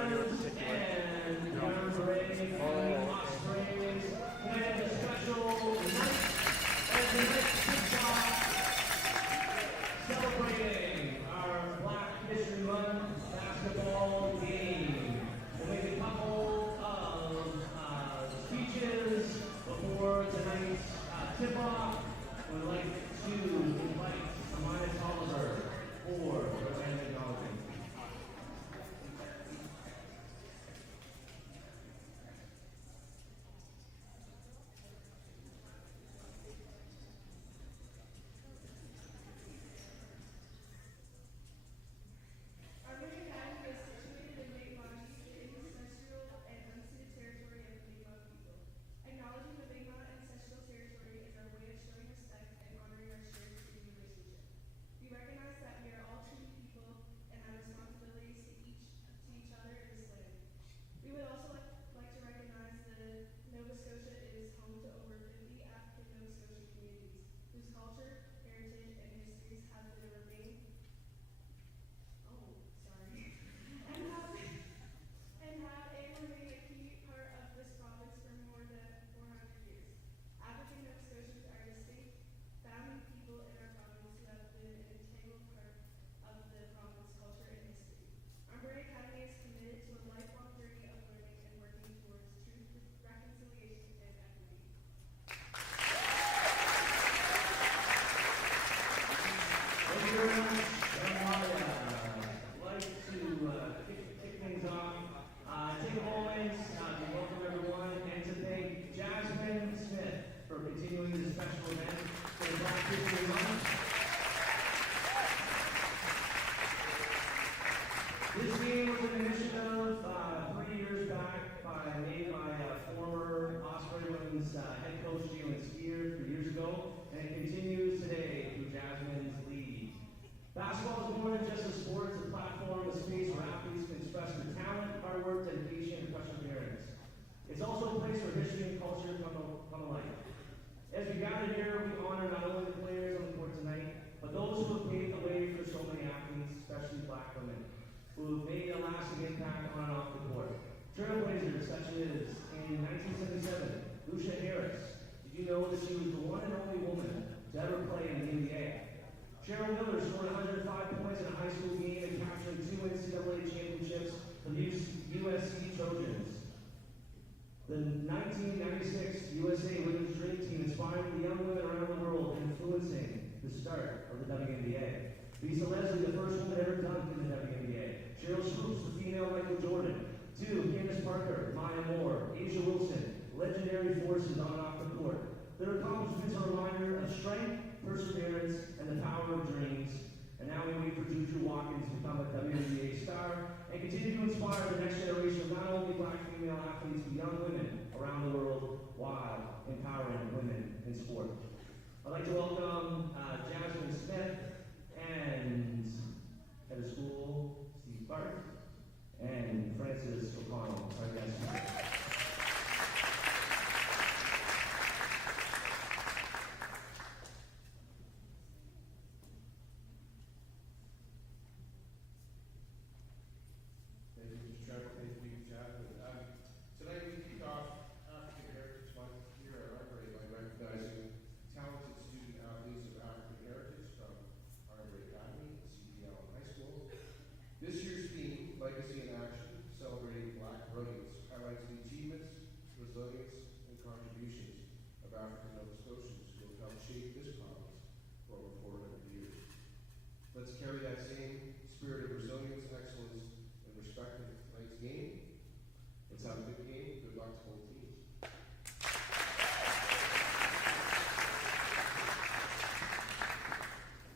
and the Armbrae Ospreys had a special night as the night kicks off, celebrating our Black History Month basketball game. We'll make a couple of speeches before tonight's tip-off. We'd like to invite Amaya Oliver for the band acknowledgement. Armbrae Academy is situated in Mi'kmaq, the ancestral and unceded territory of the Mi'kmaq people. Acknowledging the Mi'kmaq ancestral territory is our way of showing respect and honoring our shared human relationship. We recognize that we are all treated people and have responsibilities to each other in this land. We would also like to recognize that Nova Scotia is home to over 50 African Nova Scotian communities whose culture, heritage, and histories have been remained and have remained a key part of this province for more than 400 years. African Nova Scotians are distinct, founding people in our province who have been an integral part of the province's culture and history. Armbrae Academy is committed to a lifelong journey of learning and working towards truth, reconciliation, and equity. Thank you very much. I'd like to kick things off. Take a moment to welcome everyone and to thank Jasmine Smith for continuing this special event for the Black History Month. This game was an initiative 3 years back made by former Osprey women's head coach Jalen Skier 3 years ago, and it continues today through Jasmine's lead. Basketball is more than just a sport, it's a platform, a space where athletes can express their talent, hard work, dedication, and perseverance. It's also a place where history and culture come alive. As we gather here, we honor not only the players on the court tonight, but those who have paved the way for so many athletes, especially Black women, who have made a lasting impact on and off the court. Trailblazers such as, in 1977, Lucia Harris. Did you know that she was the one and only woman to ever play in the NBA? Cheryl Miller scored 105 points in a high school game and captured 2 NCAA championships for the USC Trojans. The 1996 USA Women's Dream Team inspired the young women around the world, influencing the start of the WNBA. Lisa Leslie, the first woman ever dunked in the WNBA. Cheryl Swoops, the female Michael Jordan. 2, Candace Parker, Maya Moore, Asia Wilson, legendary forces on and off the court. Their accomplishments are a reminder of strength, perseverance, and the power of dreams. And now we wait for Juju Watkins to become a WNBA star and continue to inspire the next generation of not only Black female athletes, but young women around the world while empowering women in sport. I'd like to welcome Jasmine Smith and head of school, Steve Clark, and Francis O'Connell, our guest speaker. Thank you, Mr. Trevor. Thank you, Jasmine. Tonight we kick off African Heritage Month here at Armbrae by recognizing talented student athletes of African heritage from Armbrae Academy and CPA High School. This year's theme, Legacy in Action, celebrating Black brilliance, highlights the achievements, resilience, and contributions of African Nova Scotians who have helped shape this province for over 400 years. Let's carry that same spirit of resilience, excellence, and respect in tonight's game. Let's have a good game. Good luck to both teams.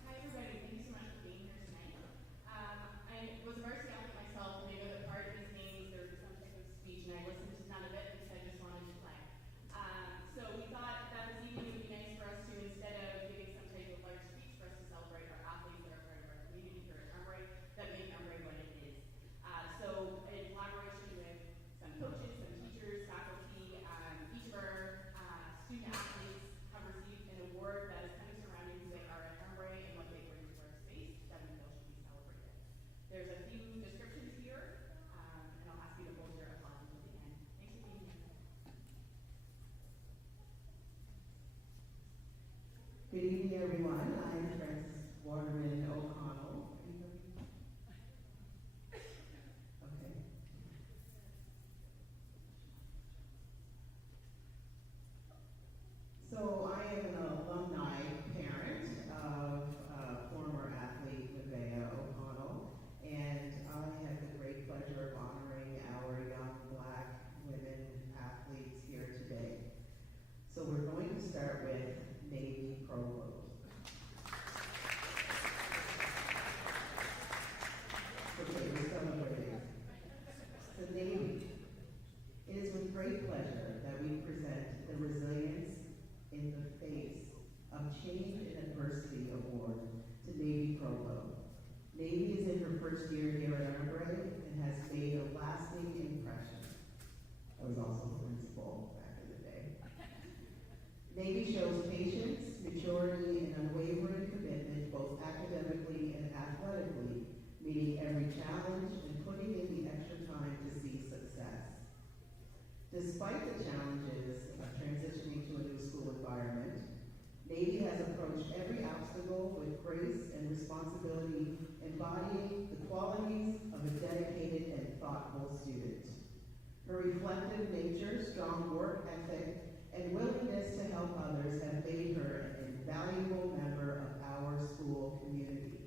Hi everybody, thank you so much for being here tonight. I was a varsity athlete myself, and I know that part of these games there was some type of speech, and I listened to none of it because I just wanted to play. So we thought that this evening would be nice for us to, instead of giving some type of large speech, for us to celebrate our athletes that are part of our community here at Armbrae, that make Armbrae what Her reflective nature, strong work ethic, and willingness to help others have made her an invaluable member of our school community.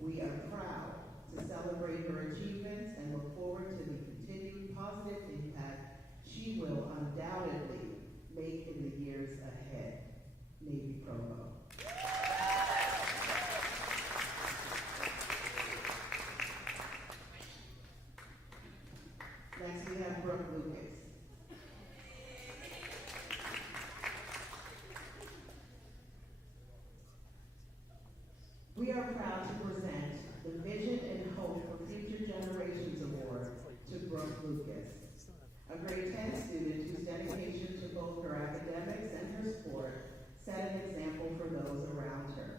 We are proud to celebrate her achievements and look forward to the continued positive impact she will undoubtedly make in the years ahead. Navy Provo. Next we have Brooke Lucas. We are proud to present the Vision and Hope for Future Generations Award to Brooke Lucas, a grade 10 student whose dedication to both her academics and her sport set an example for those around her.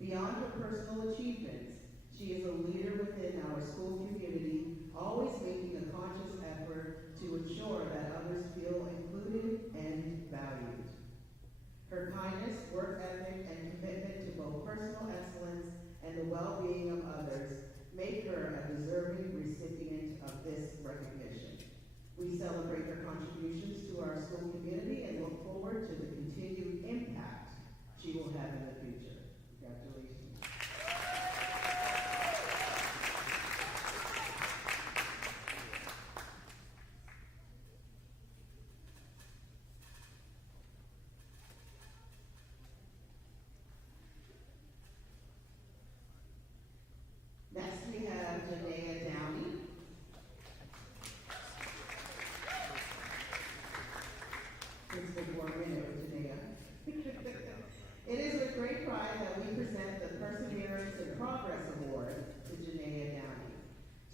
Beyond her personal achievements, she is a leader within our school community, always making a conscious effort to ensure that others feel included and valued. Her kindness, work ethic, and commitment to both personal excellence and the well-being of others make her a deserving recipient of this recognition. We celebrate her contributions to our school community and look forward to the continued impact she will have in the future. Congratulations. Next we have Janaea Downey. It's been 1 minute with Janaea. It is with great pride that we present the Perseverance and Progress Award to Janaea Downey.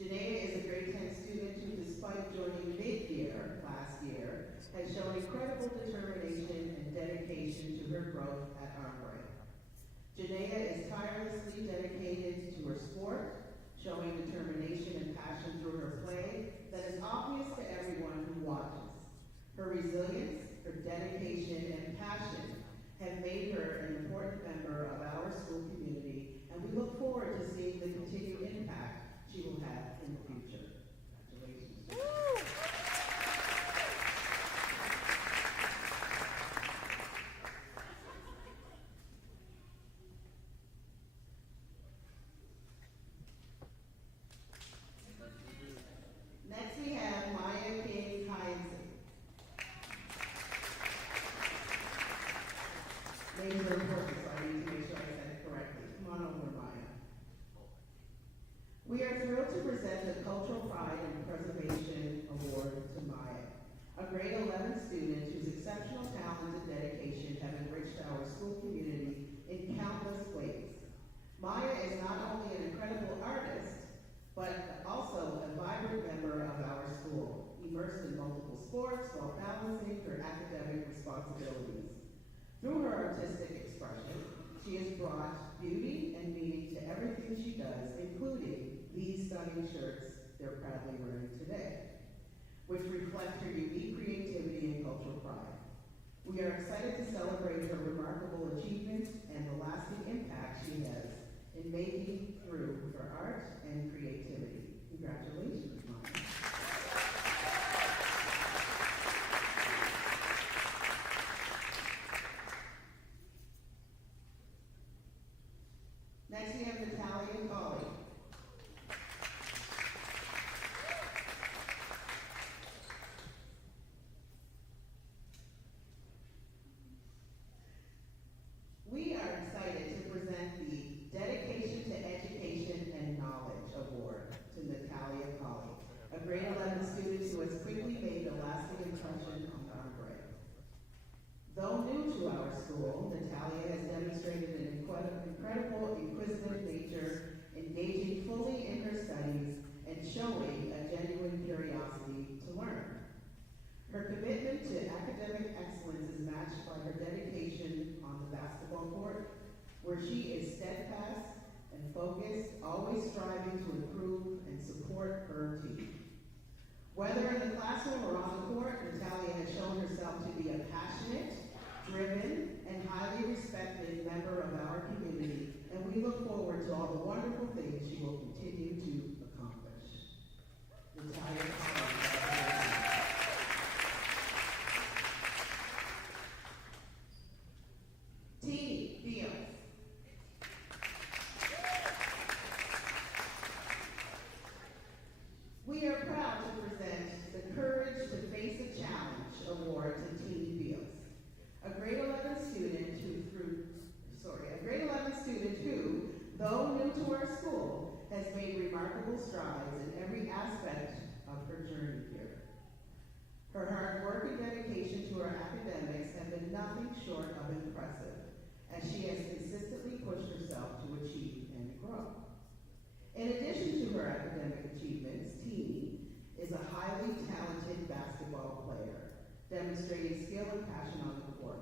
Janaea is a grade 10 student who, despite joining mid-year last year, has shown incredible determination and dedication to her growth at Armbrae. Janaea is tirelessly dedicated to her sport, showing determination and passion through her play that is obvious to everyone who watches. Her resilience, her dedication, and passion have made her an important member of our school community, and we look forward to seeing the continued impact she will have in the future. Congratulations. Next we have Maya King Heinzen. Names are important, so I need to make sure I said it correctly. Come on over, Maya. We are thrilled to present the Cultural Pride and Preservation Award to Maya, a grade 11 student whose exceptional talent and dedication have enriched our school community in countless ways. Maya is not only an incredible artist, but also a vibrant member of our school, immersed in multiple sports while balancing her academic responsibilities. Through her artistic expression, she has brought beauty and meaning to everything she does, including these stunning shirts they're proudly wearing today, which reflect her unique creativity and cultural pride. We are excited to celebrate her remarkable achievements and the lasting impact she has in making through her art and creativity. Congratulations, Maya. Next we have Natalia Colley. We are excited to present the Dedication to Education and Knowledge Award to Natalia Colley, a grade 11 student who has quickly made a lasting impression on Armbrae. Though new to our school, Natalia has demonstrated an incredible inquisitive nature, engaging fully in her studies and showing a genuine curiosity to learn. Her commitment to academic excellence is matched by her dedication on the basketball court, where she is steadfast and focused, always striving to improve and support her team. Whether in the classroom or on the court, Natalia has shown herself to be a passionate, driven, and highly respected member of our community, and we look forward to all the wonderful things she will continue to accomplish. Natalia Colley. dedication to her academics have been nothing short of impressive, as she has consistently pushed herself to achieve and grow. In addition to her academic achievements, Teenie is a highly talented basketball player, demonstrating skill and passion on the court.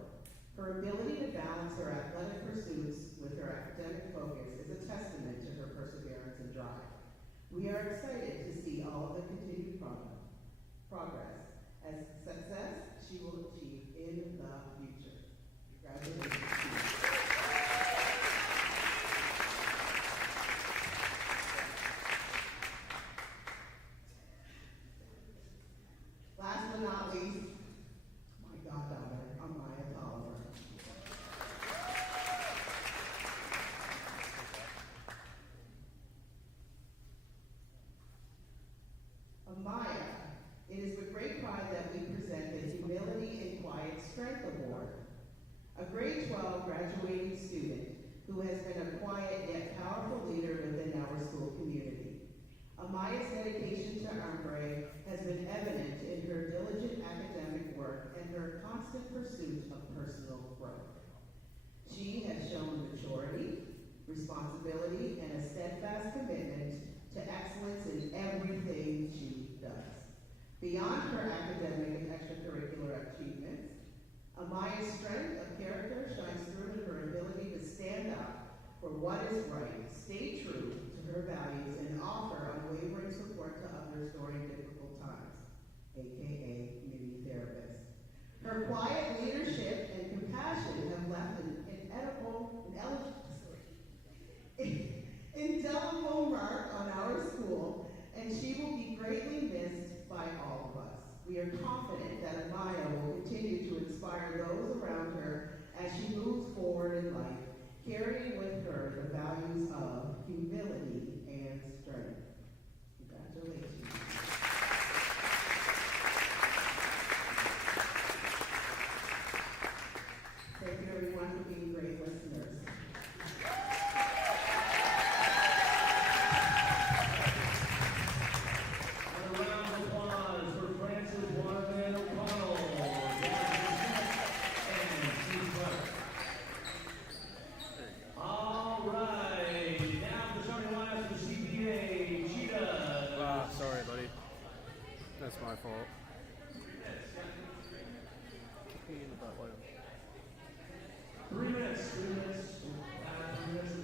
Her ability to balance her athletic pursuits with her academic focus is a testament to her perseverance and drive. We are excited to see all of the continued progress as success she will achieve in the future. Congratulations. Last but not least, my goddaughter, Armbrae. Amaya, it is with great pride that we present the Humility and Quiet Strength Award. A grade 12 graduating student who has been a quiet yet powerful leader within our school community. Amaya's dedication to Armbrae has been evident in her diligent academic work and her constant pursuit of personal growth. She has shown maturity, responsibility, and a steadfast commitment to excellence in everything she does. Beyond her academic and extracurricular achievements, Amaya's strength of character shines through in her ability to stand up for what is right, stay true to her values, and offer unwavering support to others during difficult times, aka community therapist. Her quiet leadership and compassion have left an indelible mark on our school, and she will be greatly missed by all of us. We are confident that Amaya will continue to inspire those around her as she moves forward in life, carrying with her the values of humility and strength. Congratulations. Thank you, everyone, for being great listeners. And a round of applause for Francis Waterman O'Connell, and Steve Clark. All right, now for starting last for CPA, Cheetah. Sorry, buddy. That's my fault. Kick me in the butt, William. 3 minutes, 3 minutes. 3 minutes.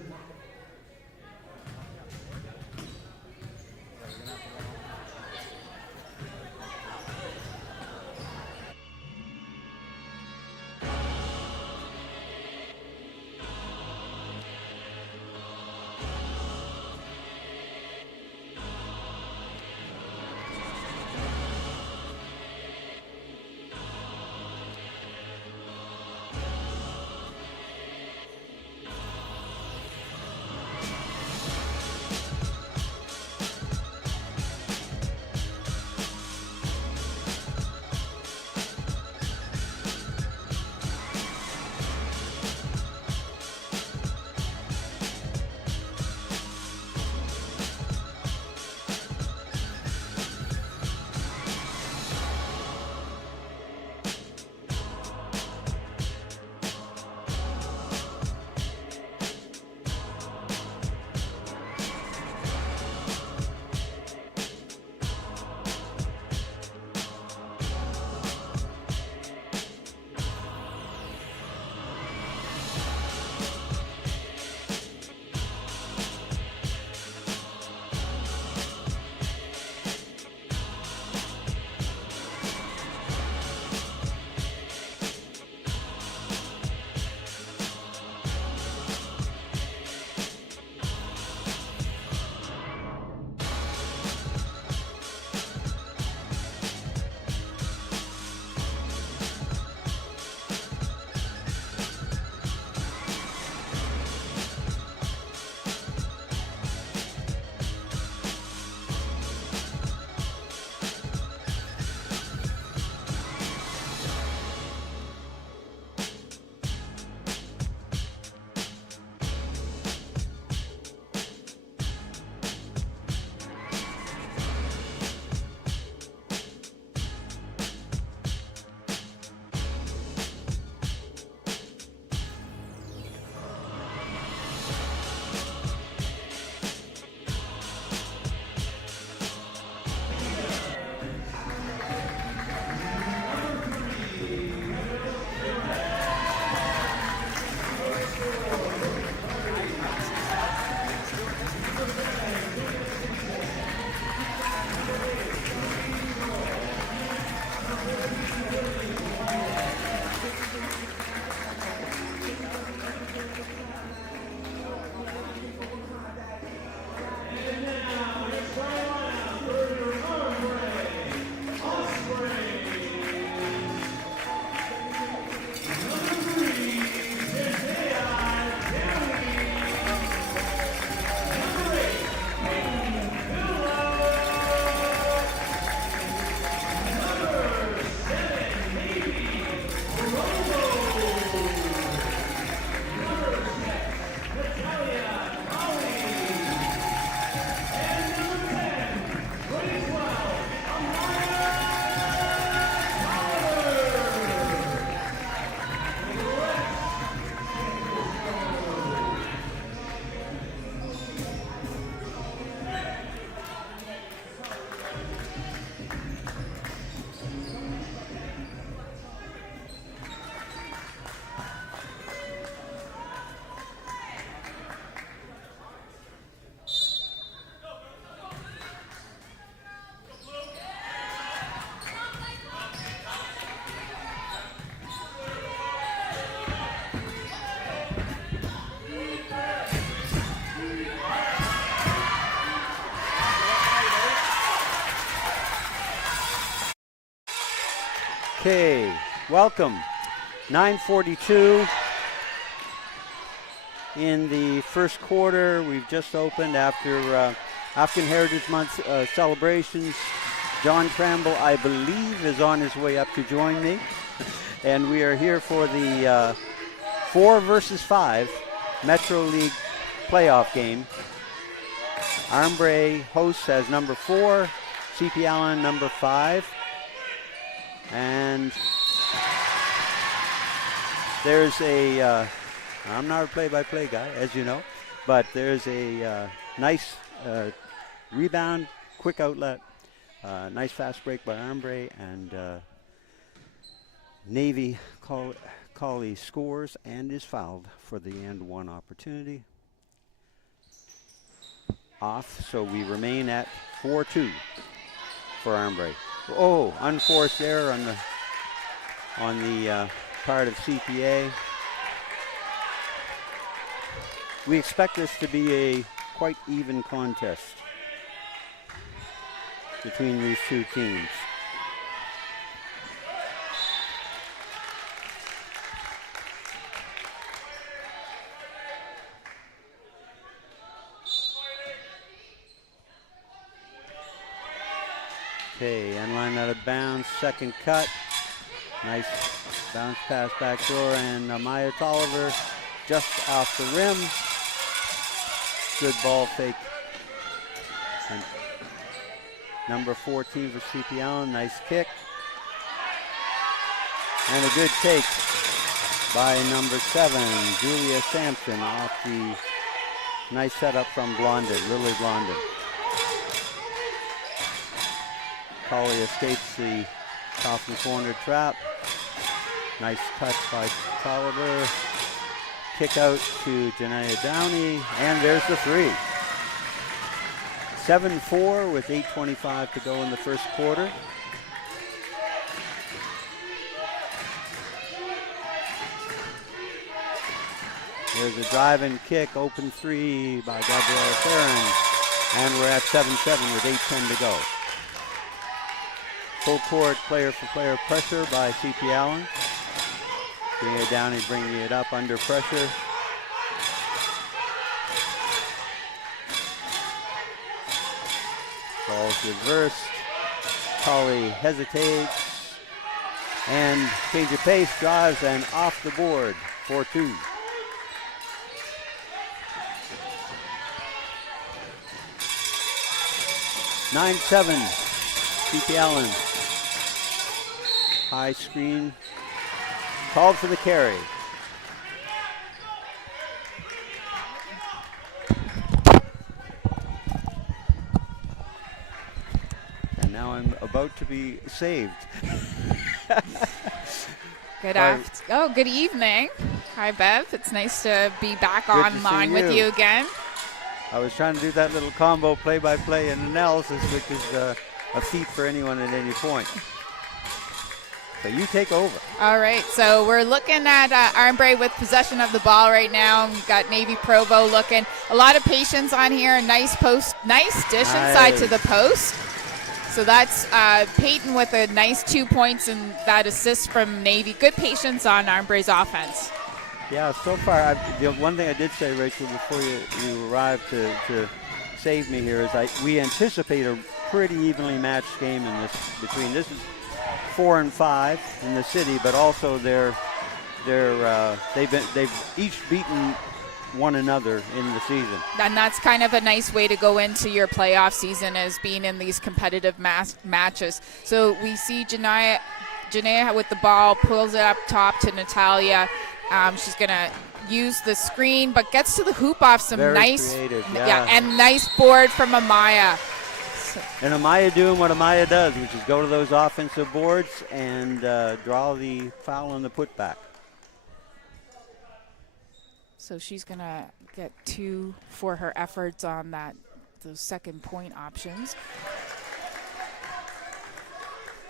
Okay, welcome. 9:42 in the first quarter. We've just opened after African Heritage Month celebrations. John Tramble, I believe, is on his way up to join me. And we are here for the 4 versus 5 Metro League playoff game. Armbrae hosts as number 4, CPA Allen number 5. And there's a, I'm not a play-by-play guy, as you know, but there's a nice rebound, quick outlet, nice fast break by Armbrae, and Navy Colley scores and is fouled for the and one opportunity. Off, so we remain at 4-2 for Armbrae. Oh, unforced error on the part of CPA. We expect this to be a quite even contest between these two teams. Okay, end line out of bounds, second cut. Nice bounce pass back door, and Maya Tolliver just off the rim. Good ball fake. And number 14 for CP Allen, nice kick. And a good take by number 7, Julia Sampson, off the nice setup from Blondin, Lily Blondin. Colley escapes the top and corner trap. Nice touch by Tolliver. Kick out to Janaya Downey, and there's the 3. 7-4 with 8:25 to go in the first quarter. There's a drive and kick, open 3 by Gabrielle Farron, and we're at 7-7 with 8:10 to go. Full court player-for-player pressure by C.P. Allen. Janaya Downey bringing it up under pressure. Ball's reversed. Colley hesitates and change of pace, drives, and off the board, 4-2. (9-7), C.P. Allen. High screen, called for the carry. And now I'm about to be saved. Good evening. Hi, Bev. It's nice to be back Good to online see with you. you again. I was trying to do that little combo play-by-play and analysis, which is a feat for anyone at any point. So you take over. All right, so we're looking at Armbrae with possession of the ball right now. We've got Navy Provo looking. A lot of patience on here. Nice post, nice dish inside to the post. So that's Peyton with a nice 2 points and that assist from Navy. Good patience on Armbrae's offense. Yeah, so far, the one thing I did say, Rachel, before you arrived to save me here is we anticipate a pretty evenly matched game in this between this is 4 and 5 in the city, but also they've each beaten one another in the season. And that's kind of a nice way to go into your playoff season, as being in these competitive matches. So we see Janaya with the ball, pulls it up top to Natalia. She's going to use the screen, but gets to the hoop off some Very nice, creative, and nice board from Amaya. And Amaya doing what Amaya does, which is go to those offensive boards and draw the foul on the putback. So she's going to get 2 for her efforts on those second point options.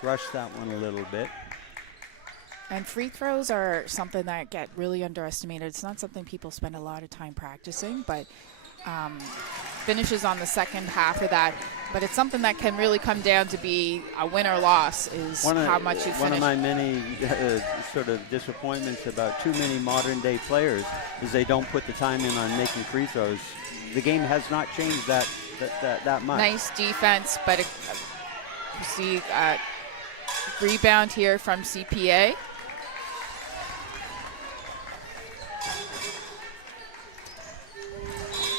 Rush that one a little bit. And free throws are something that get really underestimated. It's not something people spend a lot of time practicing, but finishes on the second half of that. But it's something that can really come down to be a win or loss is how much you finish. One of my many sort of disappointments about too many modern day players is they don't put the time in on making free throws. The game has not changed that much. Nice defense, but you see rebound here from CPA.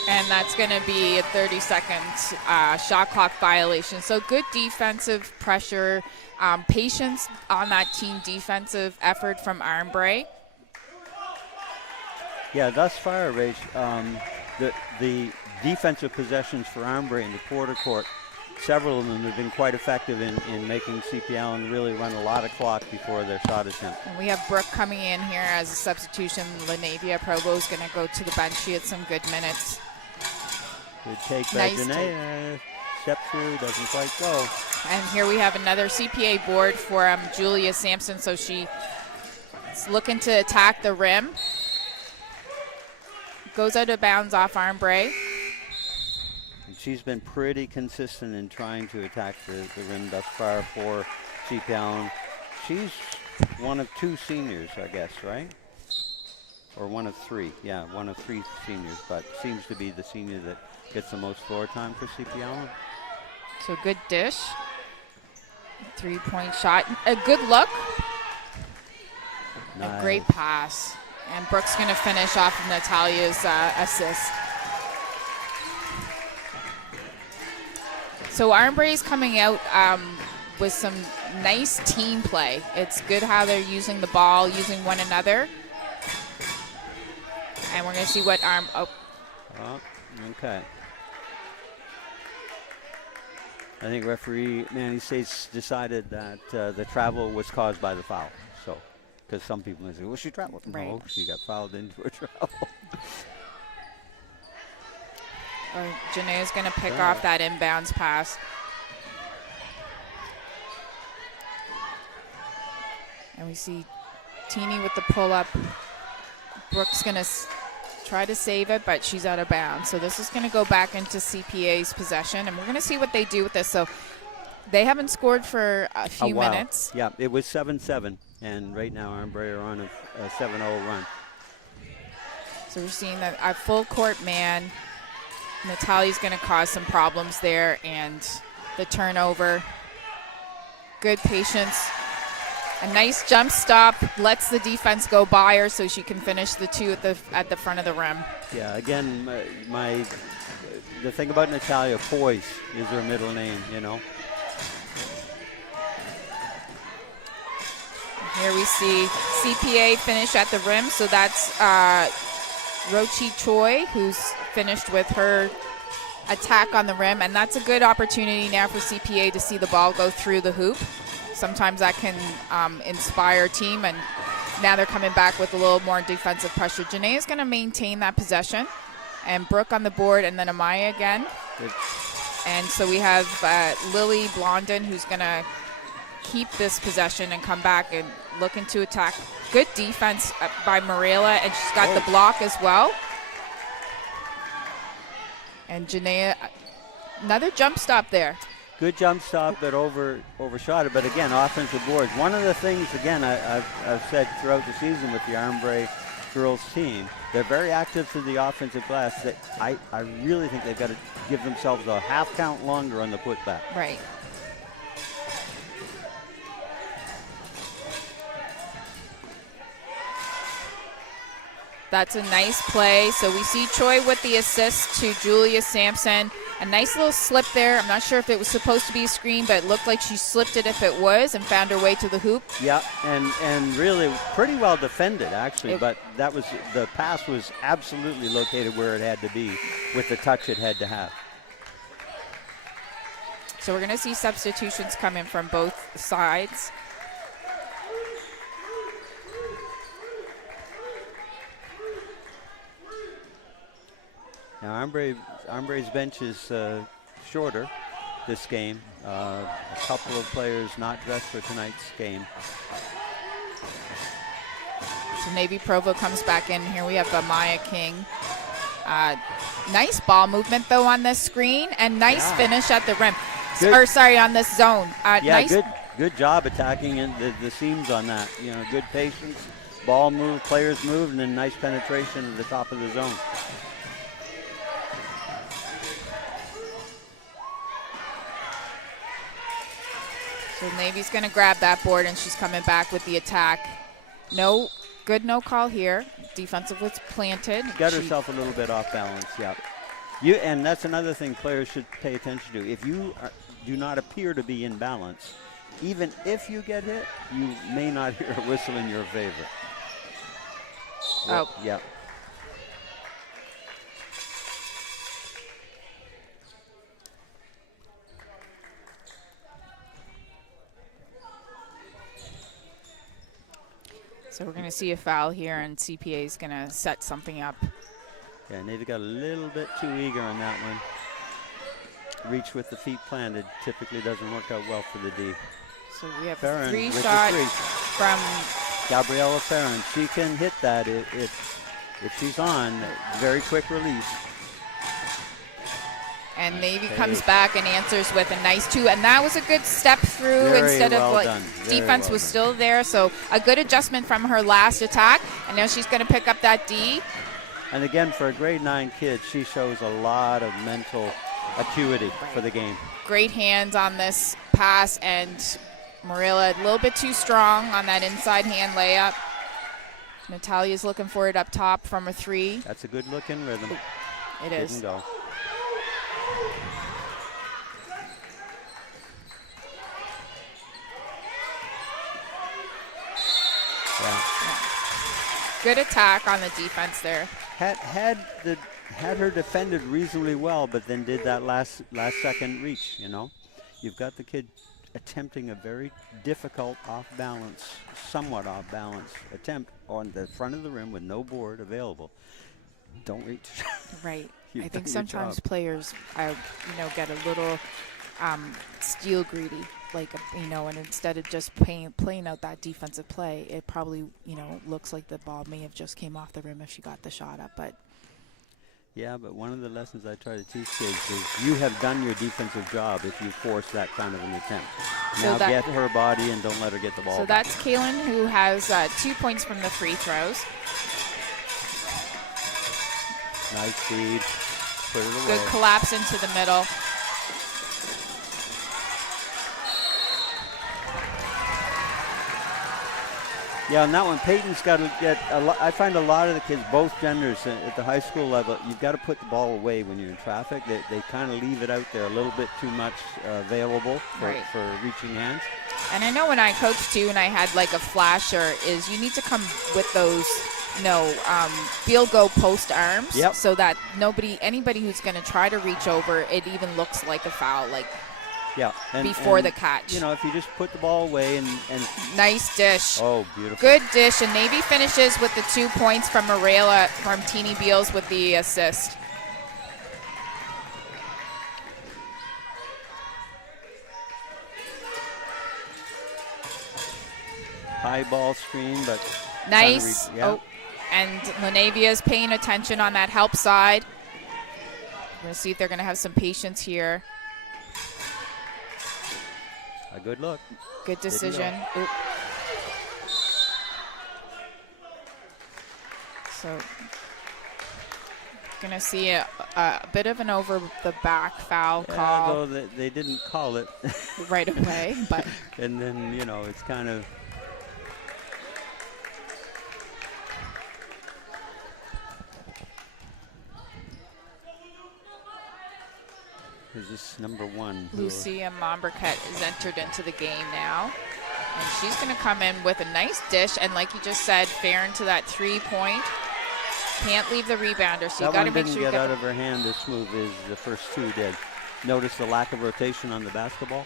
And that's going to be a 30-second shot clock violation. So good defensive pressure, patience on that team defensive effort from Armbrae. Yeah, thus far, Rach, the defensive possessions for Armbrae in the quarter court, several of them have been quite effective in making CPA really run a lot of clock before their shot attempt. And we have Brooke coming in here as a substitution. Lanavia Provo is going to go to the bench. She had some good minutes. Good take by Janae. Step through, doesn't quite go. And here we have another CPA board for Julia Sampson. So she's looking to attack the rim. Goes out of bounds off Armbrae. And she's been pretty consistent in trying to attack the rim thus far for CPA. She's one of 2 seniors, I guess, right? Or one of 3. Yeah, one of 3 seniors, but seems to be the senior that gets the most floor time for CPA. So good dish. 3-point shot. A good look. Nice. A great pass. And Brooke's going to finish off of Natalia's assist. So Armbrae's coming out with some nice team play. It's good how they're using the ball, using one another. And we're going to see what okay. I think referee Manny States decided that the travel was caused by the foul. So, because some people say, well, she traveled. Right. No, she got fouled into her travel. Janae is going to pick off that inbounds pass. And we see Teeny with the pull-up. Brooke's going to try to save it, but she's out of bounds. So this is going to go back into CPA's possession, and we're going to see what they do with this. So they haven't scored for a few minutes. Yeah, it was 7-7, and right now Armbrae are on a 7-0 run. So we're seeing that a full court man. Natalia's going to cause some problems there, and the turnover. Good patience. A nice jump stop, lets the defense go by her so she can finish the 2 at the front of the rim. Yeah, again, the thing about Natalia, poise is her middle name, you know. Here we see CPA finish at the rim, so that's Rochi Choi, who's finished with her attack on the rim, and that's a good opportunity now for CPA to see the ball go through the hoop. Sometimes that can inspire a team, and now they're coming back with a little more defensive pressure. Janae is going to maintain that possession, and Brooke on the board, and then Amaya again. Good. And so we have Lily Blondin, who's going to keep this possession and come back and looking to attack. Good defense by Marilla, and she's got the block as well. And Janae, another jump stop there. Good jump stop, but overshot it. But again, offensive boards. One of the things, again, I've said throughout the season with the Armbrae girls team, they're very active to the offensive glass. That I really think they've got to give themselves a half count longer on the putback. Right. That's a nice play. So we see Choi with the assist to Julia Sampson. A nice little slip there. I'm not sure if it was supposed to be a screen, but it looked like she slipped it if it was and found her way to the hoop. Yeah, and really pretty well defended, actually. But the pass was absolutely located where it had to be with the touch it had to have. So we're going to see substitutions come in from both sides. Now, Armbrae's bench is shorter this game. A couple of players not dressed for tonight's game. So Navy Provo comes back in. Here we have Maya King. Nice ball movement though on this screen, and nice Yeah. finish at the rim. Good. Or sorry, on this zone. Yeah, Nice. good job attacking the seams on that. You know, good patience, ball move, players move, and then nice penetration at the top of the zone. So Navy's going to grab that board, and she's coming back with the attack. No call here. Defensive was planted. Got herself a little bit off balance, yeah. And that's another thing players should pay attention to. If you do not appear to be in balance, even if you get hit, you may not hear a whistle in your favor. Oh. Yeah. So we're going to see a foul here, and CPA is going to set something up. Yeah, Navy got a little bit too eager on that one. Reach with the feet planted typically doesn't work out well for the D. So we have Farron a three with the shot three. from Gabriella Farron. She can hit that if she's on. Very quick release. And Navy Okay. comes back and answers with a nice two, and that was a good step through. Very Instead of well like done. Very defense well was done. still there, so a good adjustment from her last attack, and now she's going to pick up that D. And again, for a grade 9 kid, she shows a lot of mental acuity for the game. Great hands on this pass, and Marilla a little bit too strong on that inside hand layup. Natalia's looking for it up top from a three. That's a good look in rhythm. It is. Didn't go. Yeah. Good attack on the defense there. Had her defended reasonably well, but then did that last second reach. You know, you've got the kid attempting a very difficult somewhat off balance attempt on the front of the rim with no board available. Don't reach. Right. You've I think done your sometimes job. players, get a little steal greedy, and instead of just playing out that defensive play, it probably, looks like the ball may have just came off the rim if she got the shot up. But Yeah, but one of the lessons I try to teach kids is you have done your defensive job if you force that kind of an attempt. So Now that- get her body and don't let her get the ball so back. that's Kaylin, who has 2 points from the free throws. Nice feed. Put it away. Good collapse into the middle. Yeah, on that one, Peyton's got to get a lot. I find a lot of the kids, both genders, at the high school level, you've got to put the ball away when you're in traffic. They kind of leave it out there a little bit too much available Right. for reaching hands. And I know when I coached too, and I had like a flasher, is you need to come with those, field goal post arms, Yep. so that anybody who's going to try to reach over, it even looks like a foul, Yeah. before and, the catch. if you just put the ball away and Nice dish. oh, beautiful. Good dish, and Navy finishes with the 2 points from Marela from Teeny Beals with the assist. High ball screen, but Nice. trying to reach- Oh, and Lanevia's paying attention on that help side. We're going to see if they're going to have some patience here. a good look. Good Didn't go. decision. Oop. So, going to see a bit of an over the back foul Yeah, call though they didn't call it. right away, but And then, it's kind of. Is this number 1? who- Lucia Mombercat is entered into the game now. And she's going to come in with a nice dish. And like you just said, fair into that 3-point. Can't leave the rebounder, so you That got to one make didn't sure you get get out of her hand as smooth as the first 2 did. Notice the lack of rotation on the basketball.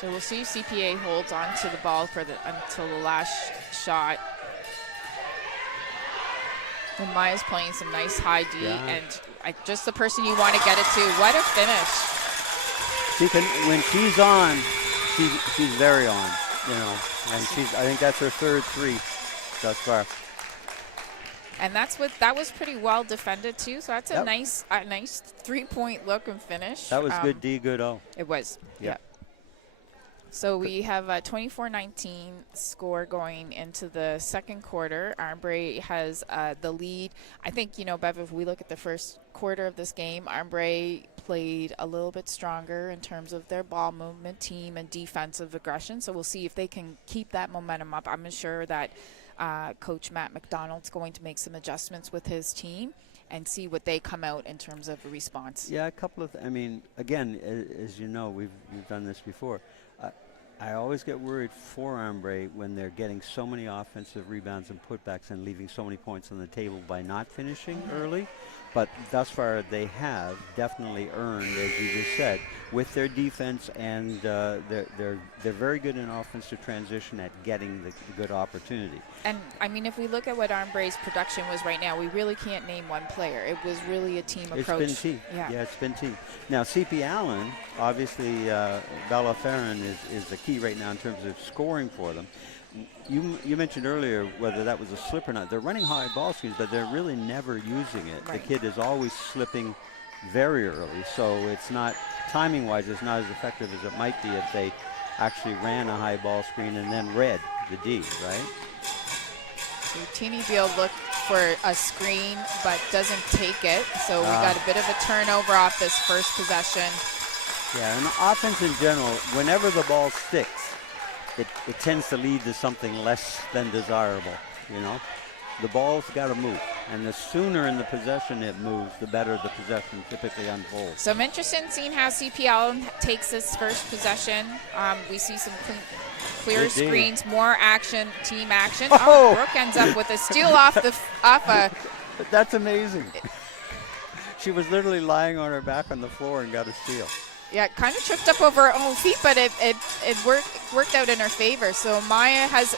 So we'll see if CPA holds on to the ball until the last shot. And Maya's playing some nice high D, Yeah. and just the person you want to get it to. What a finish. When she's on, she's very on, you know. And I think that's her third 3 thus far. And that was pretty well defended too. So that's a Yep. nice 3-point look and finish. That was good D, good O. It was. Yep. Yeah. So we have a 24-19 score going into the second quarter. Armbrae has the lead. I think, Bev, if we look at the first quarter of this game, Armbrae played a little bit stronger in terms of their ball movement, team, and defensive aggression. So we'll see if they can keep that momentum up. I'm sure that Coach Matt McDonald's going to make some adjustments with his team and see what they come out in terms of a response. Yeah, a couple of, again, as you know, we've done this before. I always get worried for Armbrae when they're getting so many offensive rebounds and putbacks and leaving so many points on the table by not finishing early. But thus far, they have definitely earned, as you just said, with their defense, and they're very good in offensive transition at getting the good opportunity. And if we look at what Armbrae's production was right now, we really can't name one player. It was really a team approach. It's been T. Yeah, It's been T. Now, CP Allen, obviously, Bella Farron is the key right now in terms of scoring for them. You mentioned earlier whether that was a slip or not. They're running high ball screens, but they're really never using it. Right. The kid is always slipping very early, so it's not, timing-wise, it's not as effective as it might be if they actually ran a high ball screen and then read the D, right? So Teeny Beal looked for a screen but doesn't take it. So we got a bit of a turnover off this first possession. Yeah, and offense in general, whenever the ball sticks, it tends to lead to something less than desirable, The ball's got to move, and the sooner in the possession it moves, the better the possession typically unfolds. So I'm interested in seeing how CPL takes this first possession. We see some clear Good D. screens, more action, team action. Oh! Brooke ends up with a steal off a. That's amazing. She was literally lying on her back on the floor and got a steal. Yeah, kind of tripped up over her own feet, but it worked out in her favor. So Maya has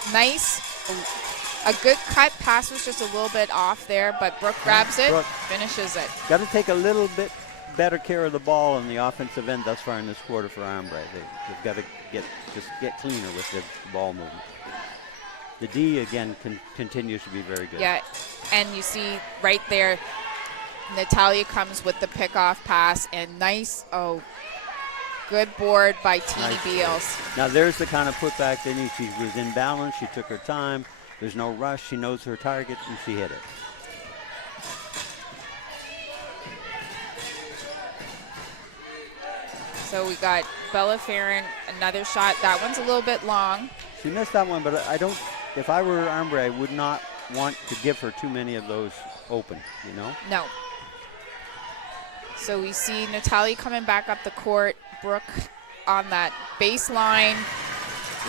a good cut. Pass was just a little bit off there, but Brooke grabs it, finishes it. Got to take a little bit better care of the ball on the offensive end thus far in this quarter for Armbrae. They've got to get cleaner with the ball movement. The D, again, continues to be very good. Yeah, and you see right there, Natalia comes with the pickoff pass, and good board by Teeny Beals. Now there's the kind of putback they need. She was in balance. She took her time. There's no rush. She knows her target, and she hit it. So we got Bella Farron, another shot. That one's a little bit long. She missed that one, but if I were Armbrae, I would not want to give her too many of those open, No. So we see Natalia coming back up the court. Brooke on that baseline.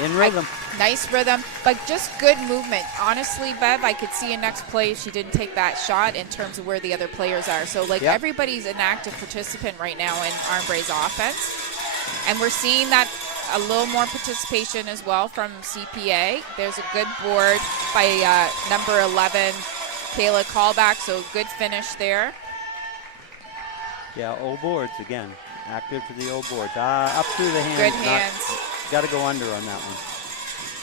In rhythm. Nice rhythm, but just good movement. Honestly, Bev, I could see a next play if she didn't take that shot in terms of where the other players are. So, everybody's an active participant right now in Armbrae's offense. And we're seeing that a little more participation as well from CPA. There's a good board by number 11, Kayla Callback, so good finish there. Yeah, old boards again. Active for the old boards. Up through the hands. Good hands. Got to go under on that one.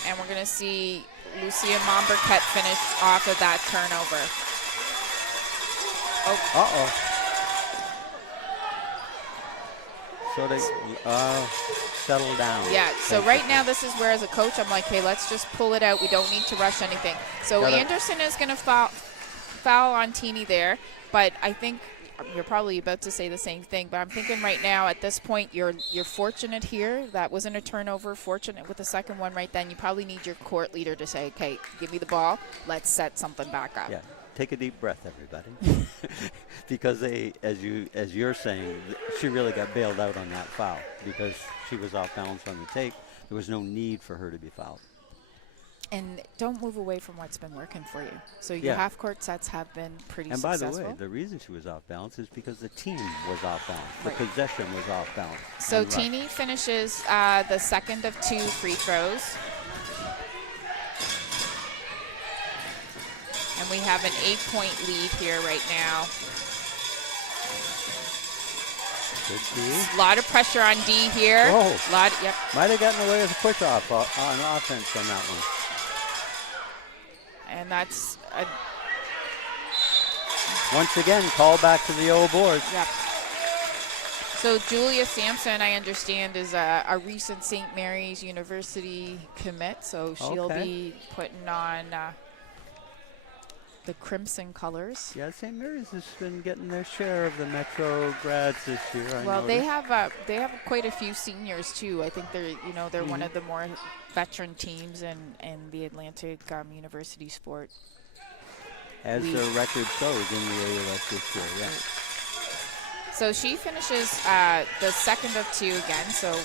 And we're going to see Lucia Momberket finish off of that turnover. Uh-oh. So they settle down. Yeah, so right now this is where as a coach I'm like, hey, let's just pull it out. We don't need to rush anything. So Anderson is going to foul on Teeny there, but I think you're probably about to say the same thing, but I'm thinking right now at this point you're fortunate here. That wasn't a turnover. Fortunate with the second one right then. You probably need your court leader to say, okay, give me the ball. Let's set something back up. Yeah, take a deep breath, everybody. Because as you're saying, she really got bailed out on that foul because she was off balance on the take. There was no need for her to be fouled. And don't move away from what's been working for you. So your half-court sets have been pretty successful. And by the way, the reason she was off balance is because the team was off balance. The possession was off balance. So Teeny finishes the second of 2 free throws. And And we have an 8-point lead here right now. Good D. A lot of pressure on D here. Whoa. Yep. Might have gotten away with a push-off on offense on that one. And that's Once again, call back to the old board. yep. So Julia Sampson, I understand, is a recent St. Mary's University commit, so she'll Okay. be putting on the crimson colors. Yeah, St. Mary's has been getting their share of the Metro grads this year. Well, they have quite a few seniors too. I think they're one of the more veteran teams in the Atlantic University sport. As their record shows in the ALS this year, yeah. So she finishes the second of two again. So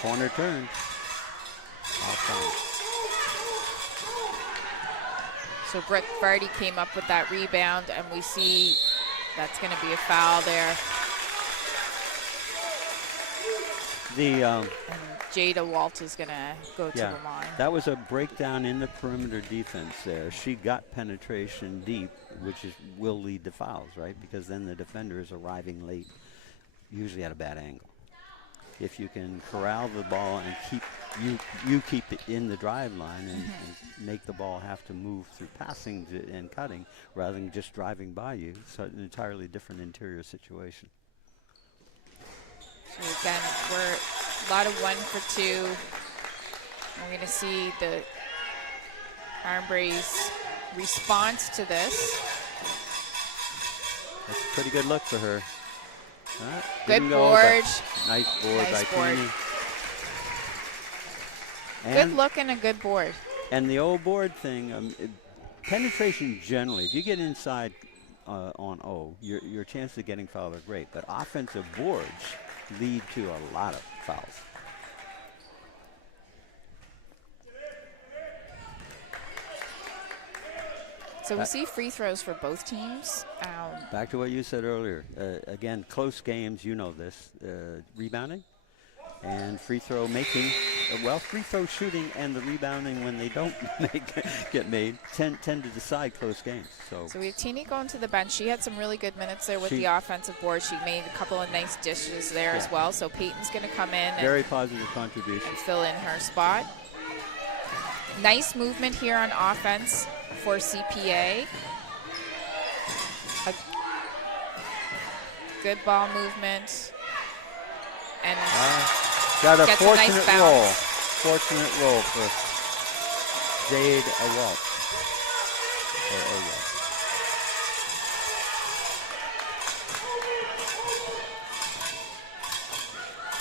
Corner turn. Awesome. So Brooke Vardy came up with that rebound, and we see that's going to be a foul there. And Jada Walt is going to go to the line. That was a breakdown in the perimeter defense there. She got penetration deep, which will lead to fouls, right? Because then the defender is arriving late, usually at a bad angle. If you can corral the ball and keep it in the drive line and make the ball have to move through passing and cutting rather than just driving by you, so an entirely different interior situation. So again, we're a lot of 1 for 2. We're going to see the Armbrae's response to this. That's a pretty good look for her. Good board. Nice board by Kearney. Good look and a good board. And the old board thing, penetration generally, if you get inside on O, your chances of getting fouled are great. But offensive boards lead to a lot of fouls. So we see free throws for both teams. Back to what you said earlier. Again, close games, you know this. Rebounding and free throw making. Free throw shooting and the rebounding when they don't get made tend to decide close games. So we have Teeny going to the bench. She had some really good minutes there with the offensive board. She made a couple of nice dishes there as well. So Peyton's going to come in. Very positive contribution. And fill in her spot. Nice movement here on offense for CPA. A good ball movement. And got a gets fortunate a nice bounce. roll. Fortunate roll for Jade Awalt.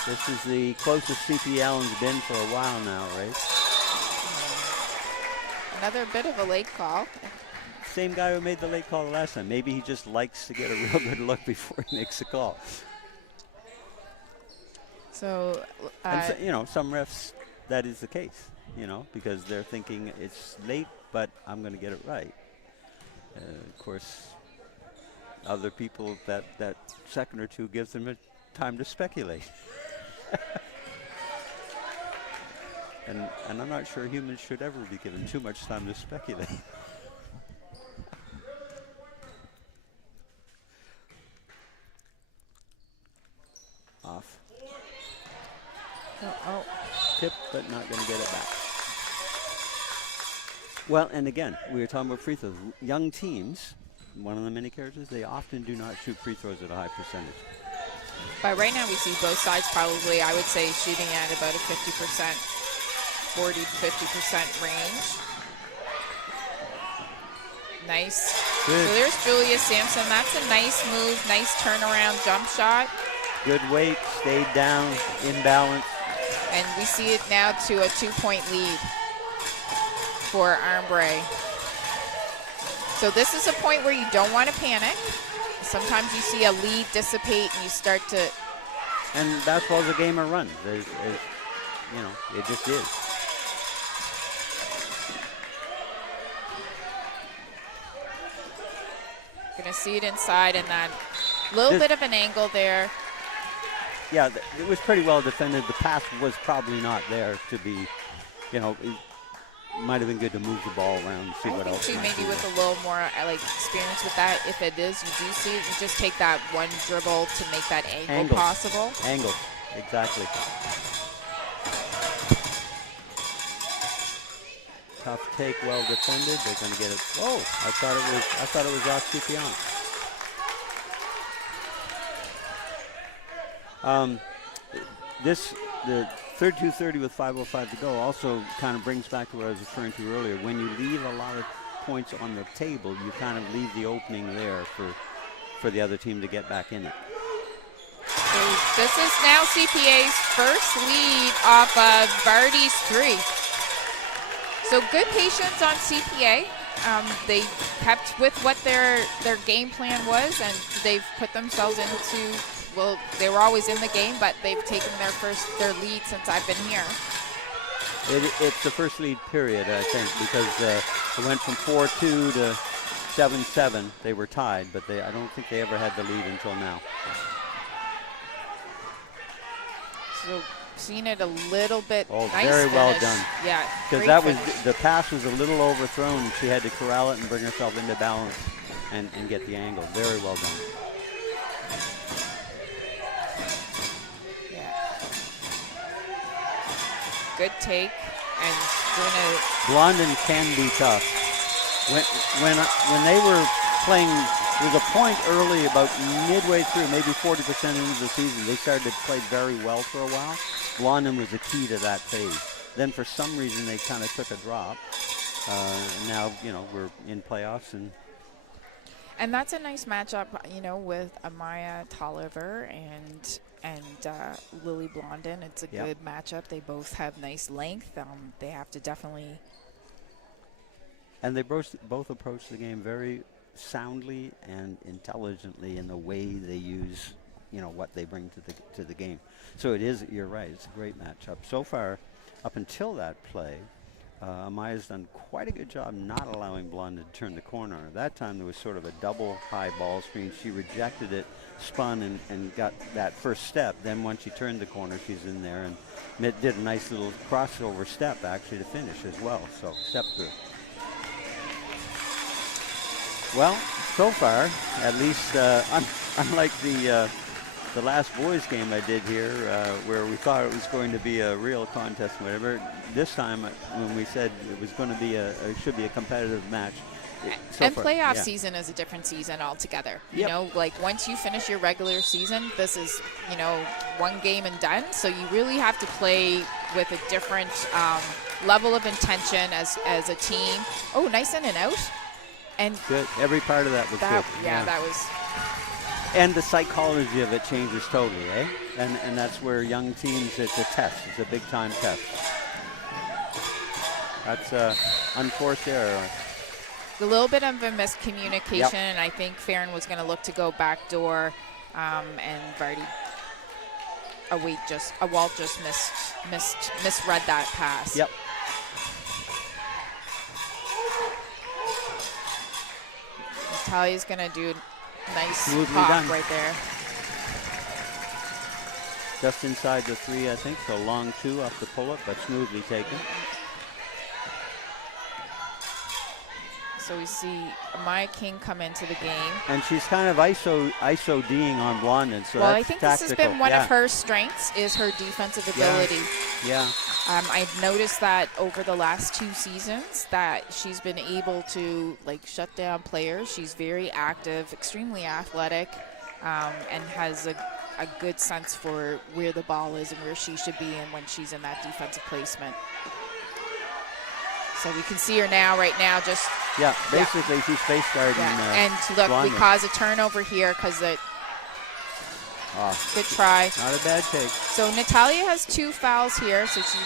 This is the closest CP Allen's been for a while now, right? Another bit of a late call. Same guy who made the late call the last time. Maybe he just likes to get a real good look before he makes a call. So, some refs, that is the case, because they're thinking it's late, but I'm going to get it right. Of course, other people, that second or two gives them a time to speculate. And I'm not sure humans should ever be given too much time to speculate. Off. Tip, but not going to get it back. Well, and again, we were talking about free throws. Young teams, one of the many characters, they often do not shoot free throws at a high percentage. But right now we see both sides probably, I would say, shooting at about a 50%, 40 to 50% range. Nice. Good. So there's Julia Sampson. That's a nice move, nice turnaround jump shot. Good weight, stayed down, imbalance. And we see it now to a 2-point lead for Armbrae. So this is a point where you don't want to panic. Sometimes you see a lead dissipate and you start to... And basketball's a game of runs. It just is. Going to see it inside and then a little bit of an angle there. Yeah, it was pretty well defended. The pass was probably not there to be, might have been good to move the ball around and see I what think else. too, might maybe be with there. a little more experience with that, if it is, you do see it, you just take that one dribble to make that angle Angles. possible. Angle, exactly. Tough take, well defended. They're going to get it. Oh, I thought it was off CPA. The third 2:30 with 5:05 to go also kind of brings back to what I was referring to earlier. When you leave a lot of points on the table, you kind of leave the opening there for the other team to get back in it. So this is now CPA's first lead off of Vardy's 3. So good patience on CPA. They kept with what their game plan was, and they've put themselves into, well, they were always in the game, but they've taken their lead since I've been here. It's the first lead period, I think, because it went from 4-2 to 7-7. They were tied, but I don't think they ever had the lead until now. So seeing it a little bit nice very well finish. done. Yeah, Because great that was finish. the pass was a little overthrown, and she had to corral it and bring herself into balance and get the angle. Very well done. Yeah. Good take, and gonna. Blondin can be tough. When they were playing, there was a point early, about midway through, maybe 40% into the season, they started to play very well for a while. Blondin was the key to that phase. Then for some reason they kind of took a drop. Now we're in playoffs And that's a nice matchup, with Amaya Tolliver and Lily Blondin. It's a good matchup. They both have nice length. They have to definitely. And they both approach the game very soundly and intelligently in the way they use, what they bring to the game. So you're right, it's a great matchup. So far, up until that play, Amaya's done quite a good job not allowing Blondin to turn the corner. At that time, there was sort of a double high ball screen. She rejected it, spun, and got that first step. Then once she turned the corner, she's in there and did a nice little crossover step, actually, to finish as well. So, step through. Well, so far, at least, unlike the last boys game I did here, where we thought it was going to be a real contest, whatever. This time, when we said it was going to be it should be a competitive match. Playoff season is a different season altogether. Yep. Once you finish your regular season, this is, one game and done. So you really have to play with a different level of intention as a team. Oh, nice in and out. And good. Every part of that was good. Yeah, that was. And the psychology of it changes totally, eh? And that's where young teams, it's a test. It's a big-time test. That's unforced error. A little bit of a miscommunication, and I think Farron was going to look to go backdoor, and Vardy. Walt just misread that pass. Yep. Natalia's going to do a nice Smoothly pop done. right there. Just inside the 3, I think. So long 2 off the pull-up, but smoothly taken. So we see Amaya King come into the game. And she's kind of ISO-D'ing on Blondin, so Well, that's I think tactical. this has been one of her strengths, is her defensive ability. Yeah. I've noticed that over the last 2 seasons that she's been able to shut down players. She's very active, extremely athletic, and has a good sense for where the ball is and where she should be and when she's in that defensive placement. So we can see her right now, just. Yeah, basically she's face guarding. Yeah. And look, Blondin. we cause a turnover here because good try. Not a bad take. So Natalia has 2 fouls here, so she.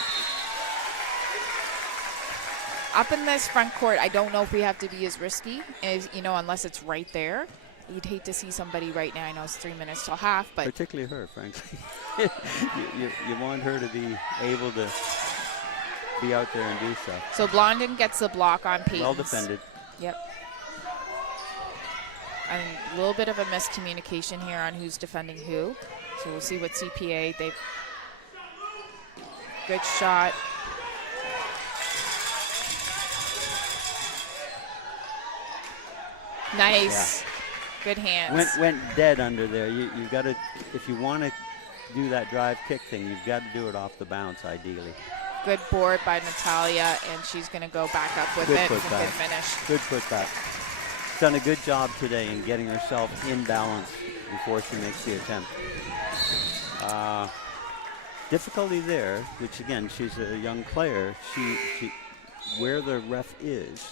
Up in this front court, I don't know if we have to be as risky as, unless it's right there. You'd hate to see somebody right now. I know it's 3 minutes till half, but. Particularly her, frankly. you want her to be able to be out there and do so. So Blondin gets the block on Peyton's. Well defended. Yep. And a little bit of a miscommunication here on who's defending who. So we'll see what CPA good shot. Nice. Good hands. Went dead under there. You got to, if you want to do that drive kick thing, you've got to do it off the bounce ideally. Good board by Natalia, and she's going to go back up with Good it. put Good back. finish. Good putback. She's done a good job today in getting herself in balance before she makes the attempt. Difficulty there, which again, she's a young player. She where the ref is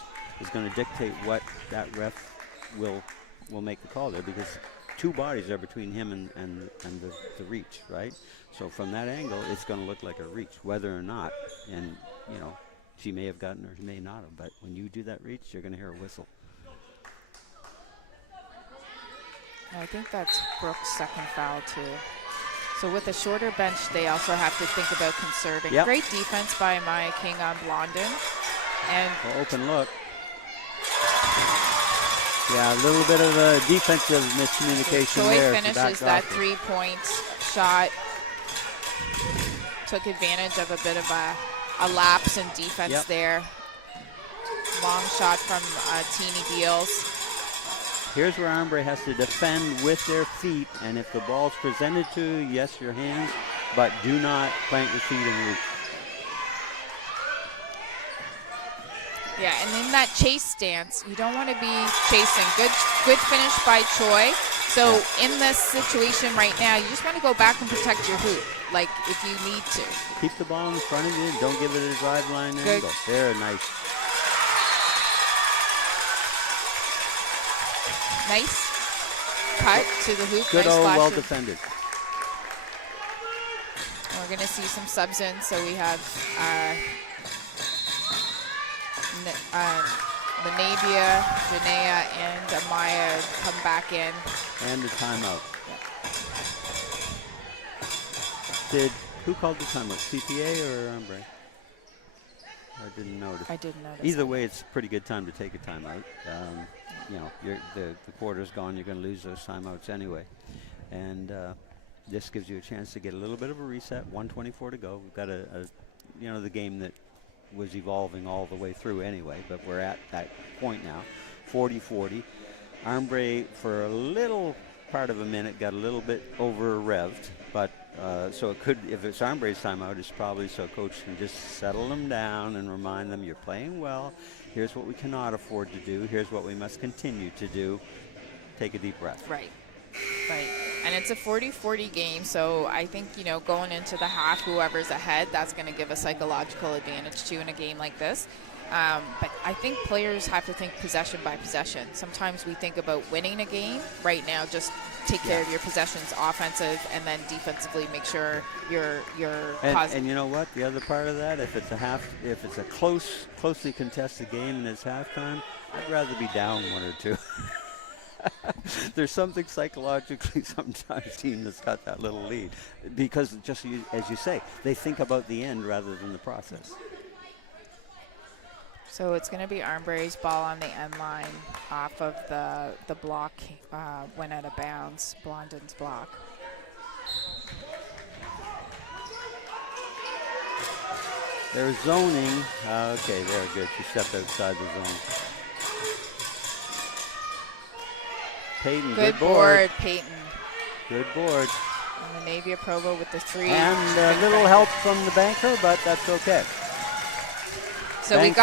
going to dictate what that ref will make the call there, because two bodies are between him and the reach, right? So from that angle, it's going to look like a reach, whether or not, and you know, she may have gotten or she may not have, but when you do that reach, you're going to hear a whistle. I think that's Brooke's second foul too. So with a shorter bench, they also have to think about conserving. Yep. Great defense by Maya King on Blondin. And Well, open look. Yeah, a little bit of a defensive miscommunication Choi there. finishes that 3-point shot. Took advantage of a bit of a lapse in defense Yep. there. Long shot from Teeny Beals. Here's where Armbrae has to defend with their feet, and if the ball's presented to you, yes, your hands, but do not plant your feet and reach. Yeah, and in that chase stance, you don't want to be chasing. Good finish by Choi. So in this situation right now, you just want to go back and protect your hoop, like if you need to. Keep the ball in front of you. Don't give it a drive line Good. angle. There, nice. Nice cut to the hoop. Good nice old, flash well of- defended. We're going to see some subs in. So we have Lanavia, Janaea, and Amaya come back in. And the timeout. Who called the timeout? CPA or Armbrae? I didn't notice. I didn't notice. Either way, it's a pretty good time to take a timeout. You know, the quarter's gone. You're going to lose those timeouts anyway. And this gives you a chance to get a little bit of a reset. 1:24 to go. We've got the game that was evolving all the way through anyway, but we're at that point now. 40-40. Armbrae, for a little part of a minute, got a little bit over-revved, but so it could, if it's Armbrae's timeout, it's probably so coach can just settle them down and remind them, you're playing well. Here's what we cannot afford to do. Here's what we must continue to do. Take a deep breath. Right. And it's a 40-40 game, so I think, going into the half, whoever's ahead, that's going to give a psychological advantage too in a game like this. But I think players have to think possession by possession. Sometimes we think about winning a game. Right now, just take care of your possessions, offensive, and then defensively make sure you're positive. And you know what? The other part of that, if it's a closely contested game and it's halftime, I'd rather be down one or two. There's something psychologically sometimes team that's got that little lead, because just as you say, they think about the end rather than the process. So it's going to be Armbrae's ball on the end line off of the block, went out of bounds, Blondin's block. They're zoning. Okay, they're good. She stepped outside the zone. Peyton, Good board, Peyton. Good board. And the Navia Provo with the 3. And a little help from the banker, but that's okay. So we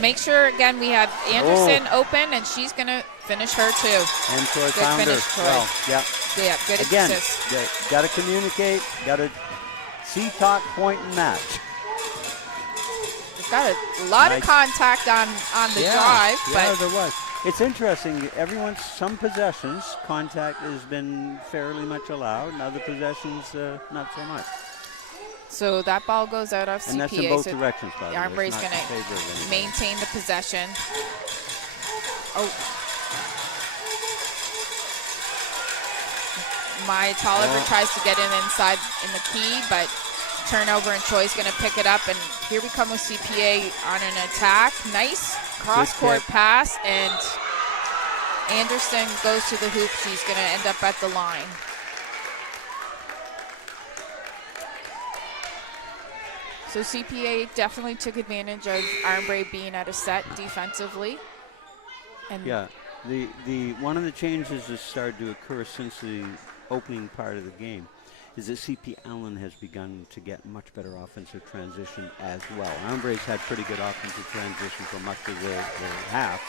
make sure, again, we have Anderson open, and she's going to finish her too. And Troy Good found her. finish, Troy. Well, yeah. Yeah, good Again, assist. got to communicate, got to see, talk, point, and match. We've got a lot of contact on the drive. Yeah, But there was. It's interesting. Some possessions, contact has been fairly much allowed, and other possessions, not so much. so that ball goes out of CPA. And that's in both so directions, by the way. Armbrae's It's not going in favor of to anybody. maintain the possession. Maya Tolliver tries to get in inside in the key, but turnover, and Choi's going to pick it up. And here we come with CPA on an attack. Nice cross-court pass, and Anderson goes to the hoop. She's going to end up at the line. So CPA definitely took advantage of Armbrae being at a set defensively. And Yeah. The one of the changes that started to occur since the opening part of the game is that CP Allen has begun to get much better offensive transition as well. Armbrae's had pretty good offensive transition for much of the half,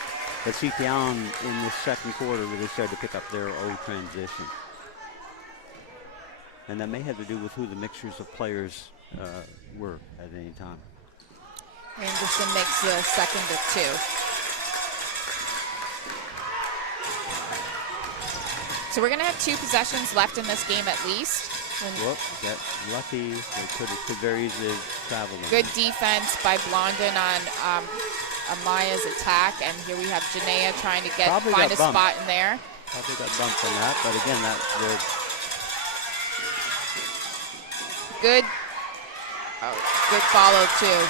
but CP Allen in the second quarter really started to pick up their own transition. And that may have to do with who the mixtures of players were at any time. Anderson makes the second of 2. So we're going to have 2 possessions left in this game at least. Whoop, got lucky. They could very easily travel them. Good defense by Blondin on Amaya's attack, and here we have Janaea trying to find a spot in there. Probably got bumped on that, but again, good follow too.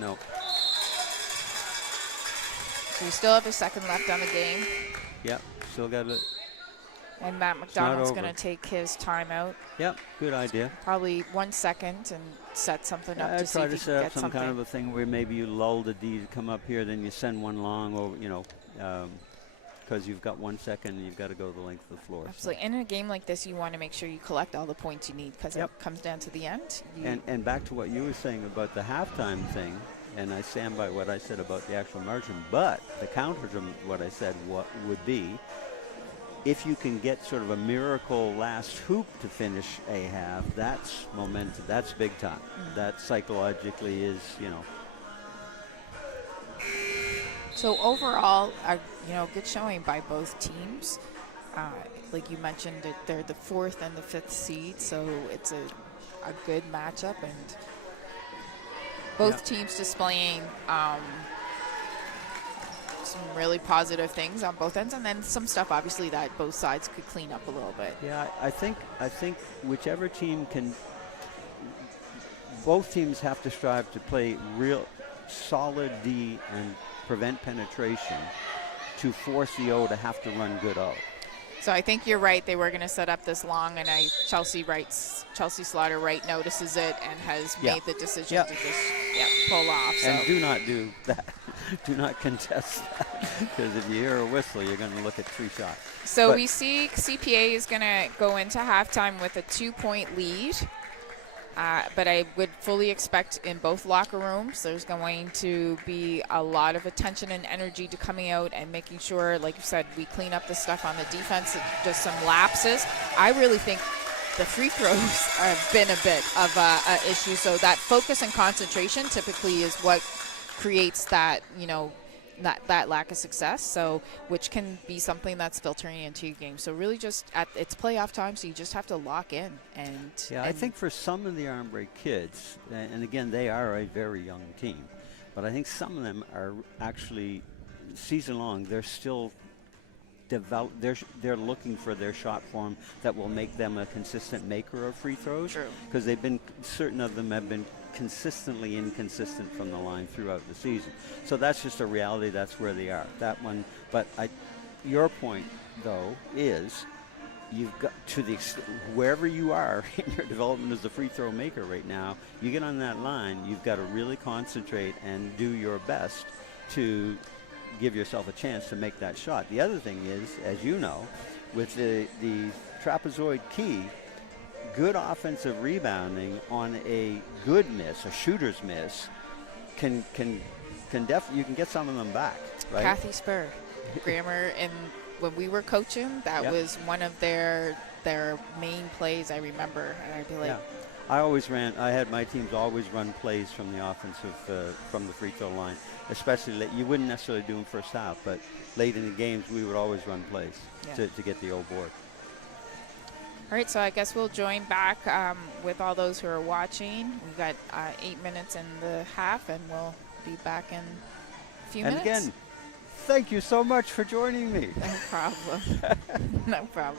No. So we still have a second left on the game. Yep, still got it. And Matt McDonald's going to take his timeout. Yep, good idea. Probably 1 second and set something up to see try if to he can set get up some something. kind of a thing where maybe you lull the D to come up here, then you send one long, or because you've got 1 second and you've got to go the length of the floor. Absolutely. So. In a game like this, you want to make sure you collect all the points you need because it comes down to the end. And back to what you were saying about the halftime thing, and I stand by what I said about the actual margin, but the counter to what I said would be, if you can get sort of a miracle last hoop to finish a half, that's momentum. That's big time. Mm-hmm. That psychologically is, So overall, good showing by both teams. Like you mentioned, they're the 4th and the 5th seed, so it's a good matchup, and both teams displaying some really positive things on both ends, and then some stuff obviously that both sides could clean up a little bit. Yeah, I think whichever team can, both teams have to strive to play real solid D and prevent penetration to force the O to have to run good O. So I think you're right. They were going to set up this long, and Chelsea Slaughter notices it and has made the decision to just pull off. So. And do not do that. Do not contest that, because if you hear a whistle, you're going to look at 3 shots. So we see CPA is going to go into halftime with a 2-point lead. But I would fully expect in both locker rooms there's going to be a lot of attention and energy to coming out and making sure, like you said, we clean up the stuff on the defense, just some lapses. I really think the free throws have been a bit of an issue. So that focus and concentration typically is what creates that, that lack of success, so which can be something that's filtering into your game. So really just it's playoff time, so you just have to lock in. And I think for some of the Armbrae kids, and again, they are a very young team, but I think some of them are actually season long, they're still they're looking for their shot form that will make them a consistent maker of free throws, because certain of them have been consistently inconsistent from the line throughout the season. So that's just a reality. That's where they are. That one. But your point, though, is you've got wherever you are in your development as a free throw maker right now, you get on that line, you've got to really concentrate and do your best to give yourself a chance to make that shot. The other thing is, as you know, with the trapezoid key, good offensive rebounding on a good miss, a shooter's miss, you can get some of them back, right? Kathy Spur, Grammar, and when we were coaching, that was one of their main plays. I remember, and I'd be like, I had my teams always run plays from the offensive, from the free throw line, especially you wouldn't necessarily do them first half, but late in the games we would always run plays to get the old board. All right, so I guess we'll join back with all those who are watching. We've got 8 minutes in the half, and we'll be back in a few minutes. And again, thank you so much for joining me. No problem. No problem.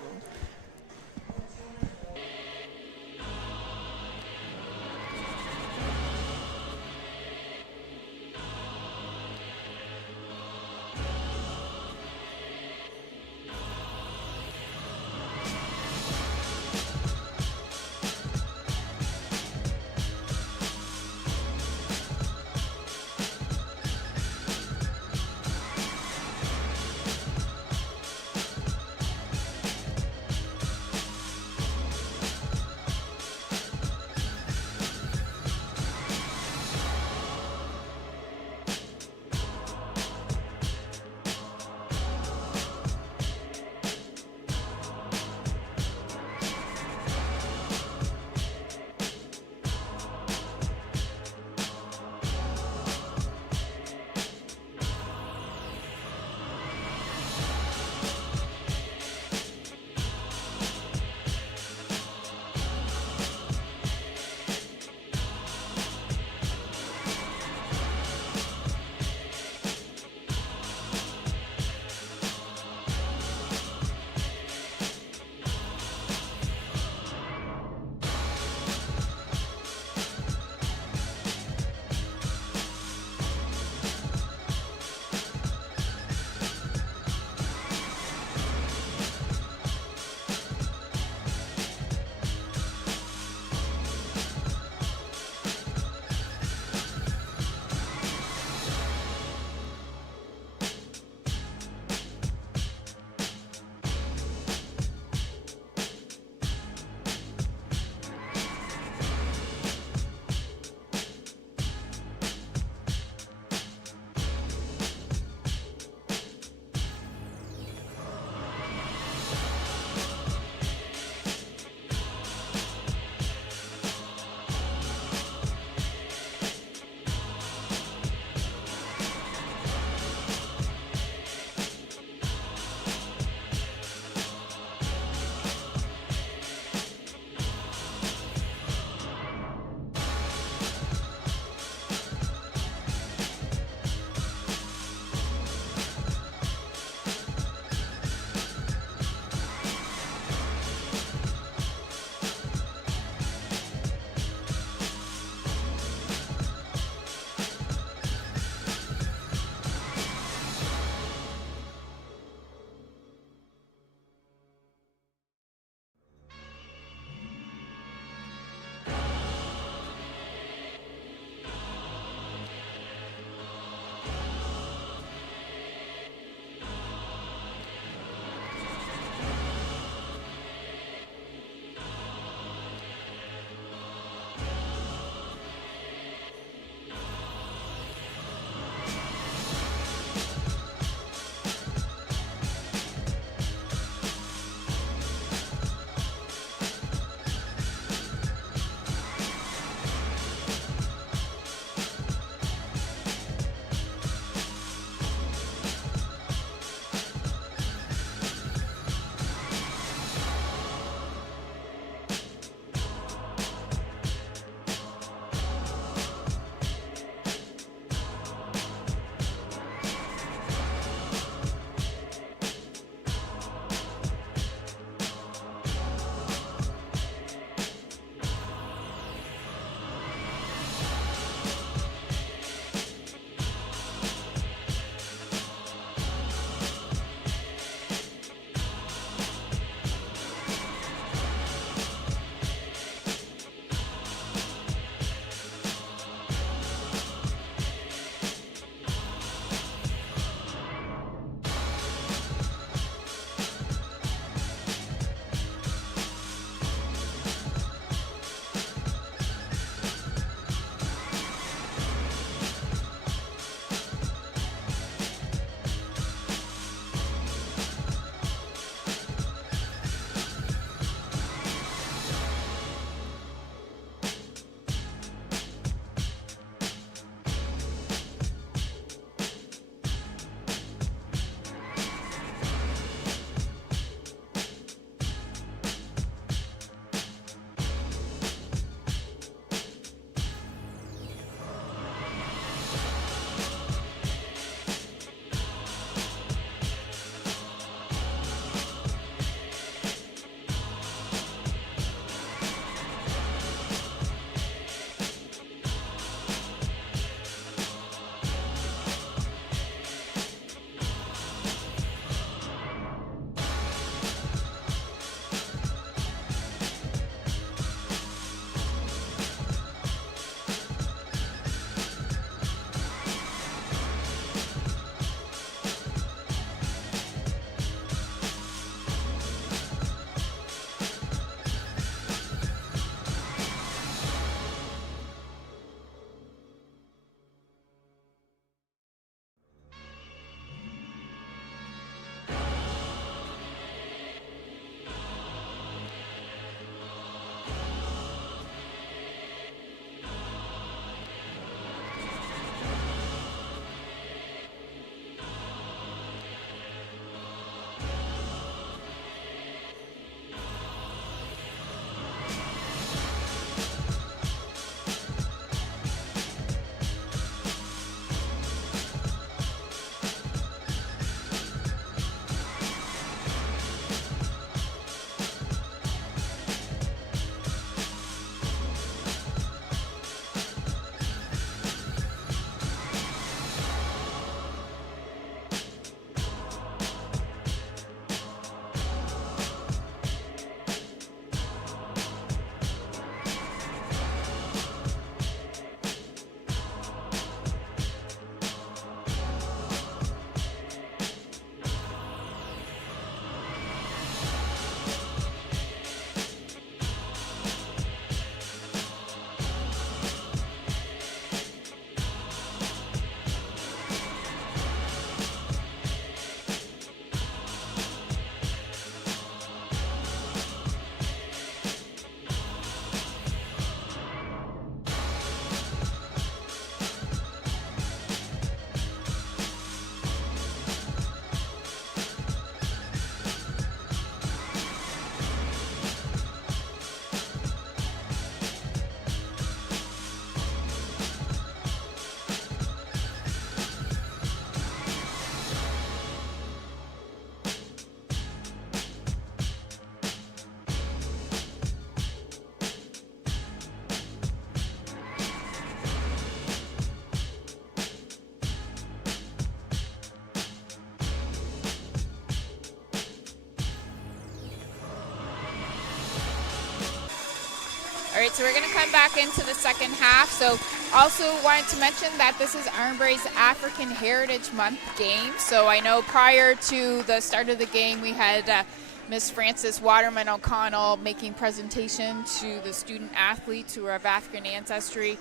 right, so we're going to come back into the second half. So also wanted to mention that this is Armbrae's African Heritage Month game. So I know prior to the start of the game, we had Miss Frances Waterman O'Connell making presentation to the student athletes who are of African ancestry.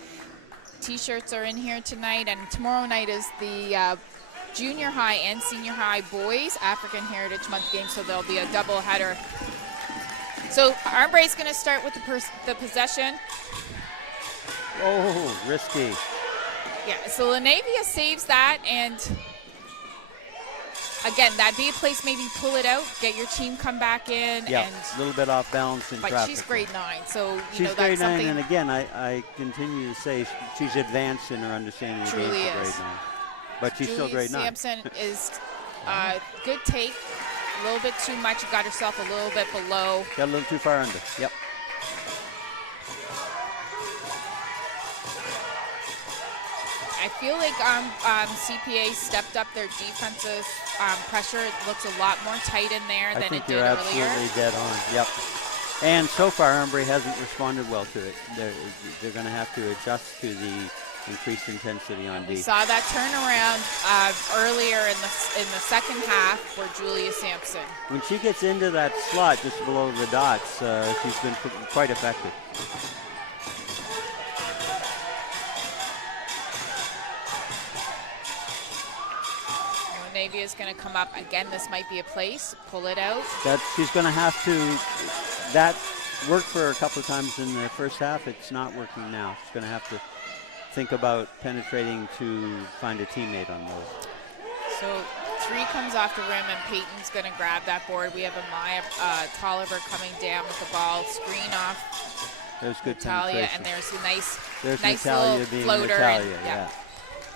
T-shirts are in here tonight, and tomorrow night is the junior high and senior high boys African Heritage Month game, so there'll be a double header. So Armbrae's going to start with the possession. Oh, risky. Yeah, so Lanavia saves that, and again, that'd be a place maybe pull it out, get your team come back in. Yeah, and a little bit off balance in but traffic. she's grade 9, so She's you know grade that's 9, something. and again, I continue to say she's advanced in her understanding of the game Truly for grade is. 9. But she's still Julia grade 9. Sampson is good take, a little bit too much, got herself a little bit below. Got a little too far under. Yep. I feel like CPA stepped up their defensive pressure. It looks a lot more tight in there I than think it did you're earlier. absolutely dead on. Yep. And so far, Armbrae hasn't responded well to it. They're going to have to adjust to the increased intensity on We D. saw that turnaround earlier in the second half for Julia Sampson. When she gets into that slot just below the dots, she's been quite effective. Navy is going to come up again. This might be a place. Pull it out. That she's going to have to. That worked for her a couple of times in the first half. It's not working now. She's going to have to think about penetrating to find a teammate on those. So 3 comes off the rim, and Peyton's going to grab that board. We have Amaya Tolliver coming down with the ball. Screen off There's good Natalia, penetration. and there's a nice Natalia little being floater. Natalia, and, yeah.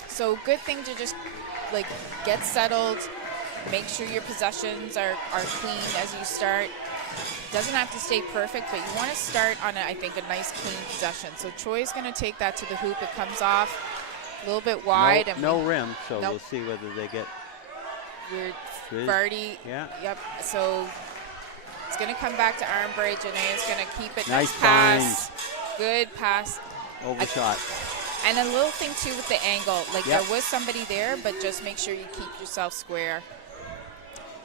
So good thing to just like get settled, make sure your possessions are clean as you start. Doesn't have to stay perfect, but you want to start on, I think, a nice clean possession. So Troy's going to take that to the hoop. It comes off a little bit wide. No rim, so Nope. we'll see whether they get Weird good. birdie. Yeah. Yep. So it's going to come back to Armbrae. Janae is going to keep it. Nice pass. Good pass. Overshot. And a little thing, too, with the angle. Like, Yep. there was somebody there, but just make sure you keep yourself square.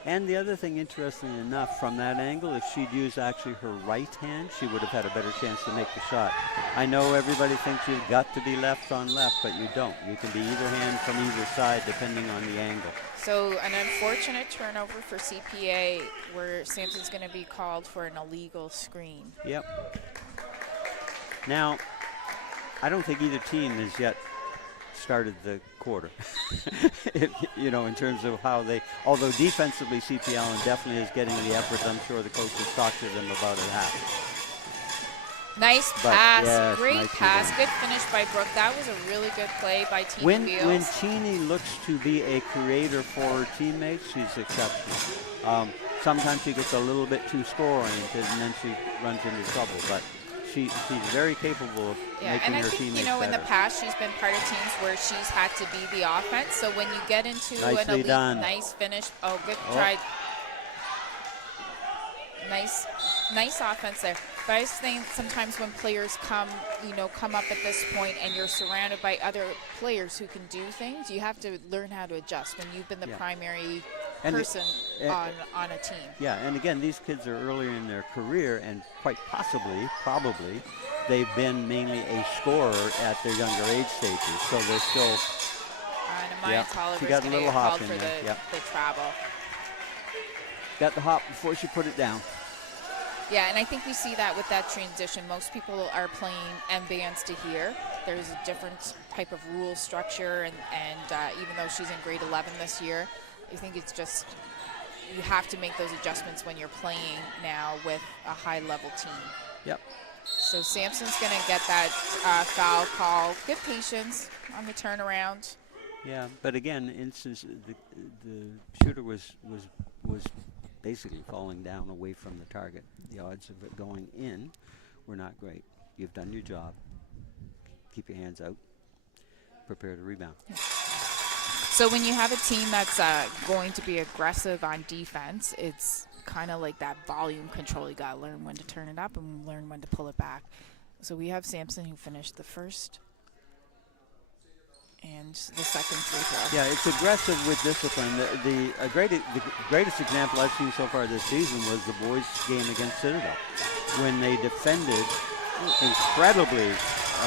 And the other thing, interestingly enough, from that angle, if she'd used actually her right hand, she would have had a better chance to make the shot. I know everybody thinks you've got to be left on left, but you don't. You can be either hand from either side, depending on the angle. So an unfortunate turnover for CPA where Sampson's going to be called for an illegal screen. Yep. Now, I don't think either team has yet started the quarter. You know, in terms of how they, although defensively CP Allen definitely is getting the effort. I'm sure the coaches talked to them about it half. Nice But, pass, yes, great nice pass, move. good finish by Brooke. That was a really good play by Tina When Beals. Cheney looks to be a creator for her teammates, she's exceptional. Sometimes she gets a little bit too score-oriented, and then she runs into trouble. But she's very capable of Yeah, making and I her think, teammates you know, in the better. past, she's been part of teams where she's had to be the offense. So when you get into an Nicely elite, done. nice finish. Oh, good Oh. try. Nice offense there. But I just think sometimes when players come up at this point and you're surrounded by other players who can do things, you have to learn how to adjust when you've been the Yeah. primary And person on a team. Yeah, and again, these kids are earlier in their career, and quite possibly, probably, they've been mainly a scorer at their younger age stages. So they're still, And Amaya Yeah, Tolliver's she got a going to little get hop called in for there, the, yep. the travel. got the hop before she put it down. Yeah, and I think we see that with that transition. Most people are playing M bands to here. There's a different type of rule structure, and even though she's in grade 11 this year, I think it's just you have to make those adjustments when you're playing now with a high-level team. Yep. So Sampson's going to get that foul call. Good patience on the turnaround. Yeah, but again, instance the shooter was basically falling down away from the target. The odds of it going in were not great. You've done your job. Keep your hands out. Prepare to rebound. So when you have a team that's going to be aggressive on defense, it's kind of like that volume control. You got to learn when to turn it up and learn when to pull it back. So we have Sampson who finished the first and the second free throw. Yeah, it's aggressive with discipline. The greatest example I've seen so far this season was the boys' game against Citadel, when they defended incredibly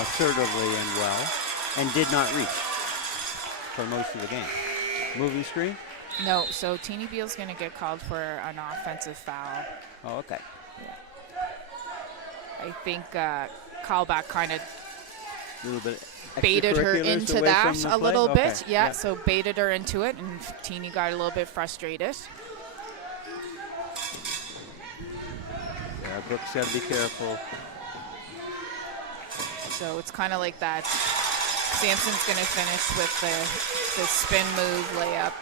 assertively and well and did not reach for most of the game. Moving screen? No, so Teeny Beal's going to get called for an offensive foul. Oh, okay. I think Callback kind of A little bit baited her extracurriculars into away that from the a play? little Okay. bit. Yeah, so baited her into it, and Teeny got a little bit frustrated. Yeah, Brooks got to be careful. So it's kind of like that. Sampson's going to finish with the spin move layup.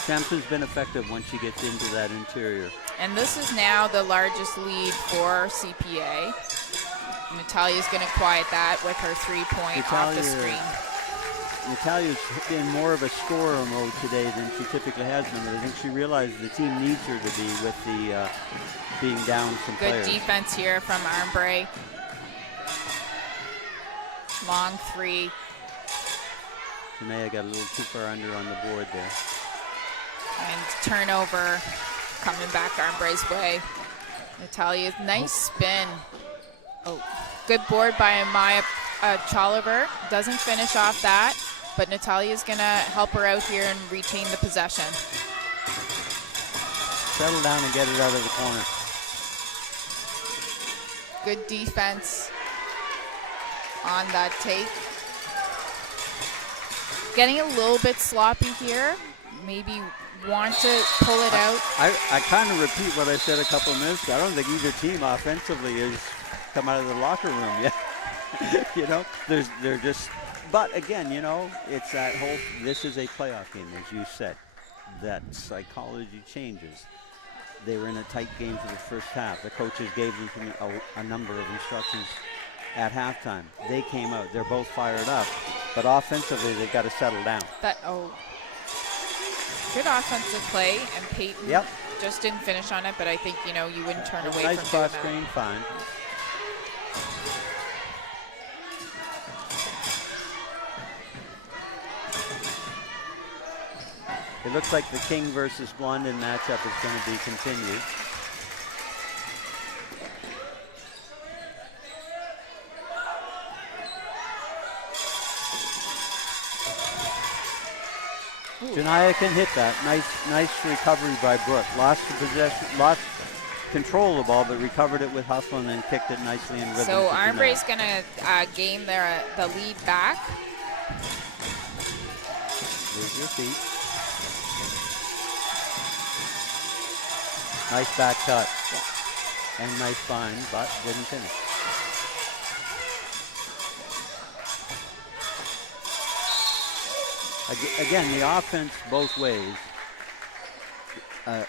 Sampson's been effective once she gets into that interior. And this is now the largest lead for CPA. Natalia's going to quiet that with her three-point off the screen. Natalia's in more of a scorer mode today than she typically has been. I think she realized the team needs her to be with the being down some Good players. defense here from Armbrae. Long three. Shania got a little too far under on the board there. And turnover coming back Armbrae's way. Natalia, nice spin. Oh, good board by Maya Choliver. Doesn't finish off that, but Natalia's going to help her out here and retain the possession. Settle down and get it out of the corner. Good defense on that take. Getting a little bit sloppy here. Maybe want to pull it out. I kind of repeat what I said a couple of minutes ago. I don't think either team offensively has come out of the locker room yet. You know, they're just, but again, you know, it's that whole, this is a playoff game, as you said. That psychology changes. They were in a tight game for the first half. The coaches gave them a number of instructions at halftime. They came out. They're both fired up. But offensively, they've got to settle down. Good offensive play, and Peyton just didn't finish on it, but I think, you know, you wouldn't turn away nice from cross doing screen, fine. It looks like the King versus Blondin matchup is going to be continued. Janaya can hit that. Nice recovery by Brooke. Lost the possession, lost control of the ball, but recovered it with hustle and then kicked it nicely in rhythm. So Armbrae's going to gain the lead back. There's your feet. Nice back cut. And nice find, but didn't finish. Again, the offense both ways. A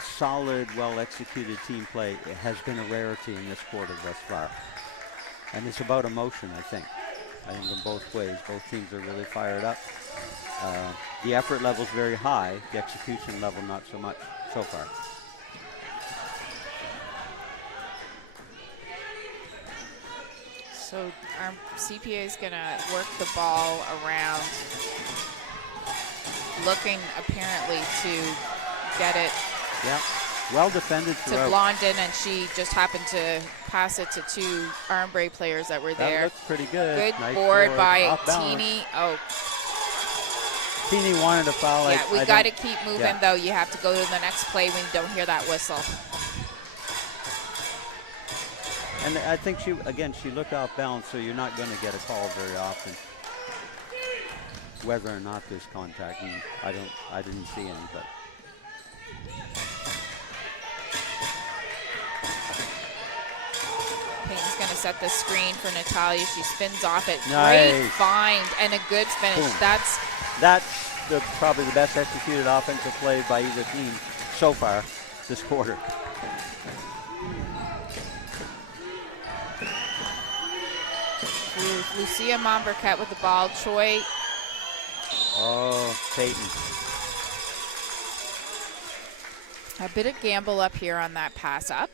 solid, well-executed team play has been a rarity in this quarter thus far. And it's about emotion, I think. I think in both ways, both teams are really fired up. The effort level is very high. The execution level, not so much so far. So our CPA is going to work the ball around, looking apparently to get it well defended to throughout. Blondin, and she just happened to pass it to two Armbrae players that were there. That looks pretty good. Good Nice board by off balance. Teeny. Oh, Teeny wanted to foul. yeah, we got to keep moving, though. You have to go to the next play when you don't hear that whistle. And I think she looked off balance, so you're not going to get a call very often. Whether or not there's contact, and I didn't see any, but. Payton's going to set the screen for Natalia. She spins off it. Nice. Great find and a good finish. Boom. That's Probably the best executed offensive play by either team so far this quarter. Lucia Mombercat with the ball. Choi. Oh, Peyton. A bit of gamble up here on that pass up.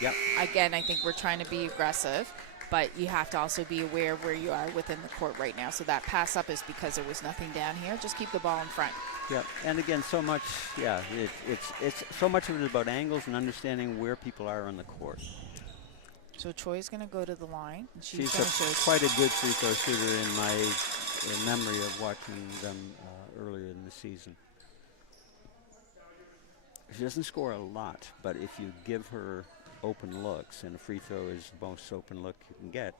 Yep. Again, I think we're trying to be aggressive. but you have to also be aware of where you are within the court right now. So that pass up is because there was nothing down here. Just keep the ball in front. Yep, and again, so much, it's so much of it is about angles and understanding where people are on the court. So Troy's going to go to the line. And She's finishes. quite a good free throw shooter in memory of watching them earlier in the season. She doesn't score a lot, but if you give her open looks, and a free throw is the most open look you can get,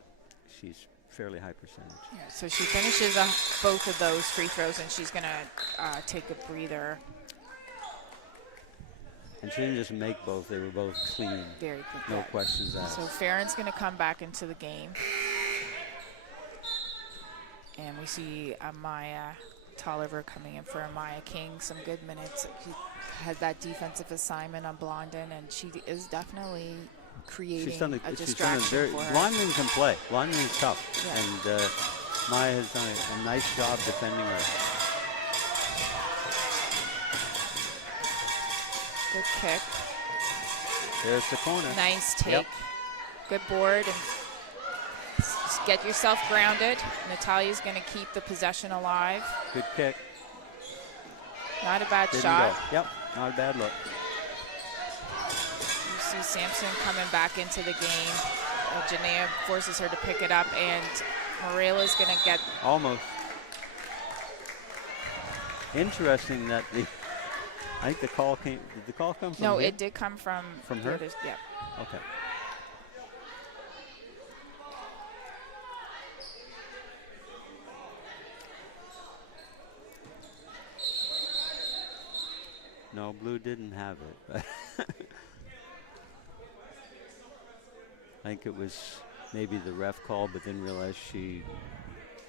she's fairly high percentage. Yeah, so she finishes both of those free throws, and she's going to take a breather. And she didn't just make both, they were both clean. Very clean. No Yeah. questions asked. So Farron's going to come back into the game. And we see Amaya Tolliver coming in for Amaya King. Some good minutes. She had that defensive assignment on Blondin, and she is definitely creating a distraction for her. Blondin can play. Blondin is tough. Yeah. And Maya has done a nice job defending her. Good kick. There's the corner. Nice take. Yep. Good board. And just get yourself grounded. Natalia's going to keep the possession alive. Good kick. Not a bad Didn't shot. go. Yep, not a bad look. You see Sampson coming back into the game. Janaea forces her to pick it up, and Morela's going to get... Almost. Interesting that I think the call came. Did the call come from? No, him? it did come from her. Yeah. Okay. No, Blue didn't have it. I think it was maybe the ref called, but didn't realize she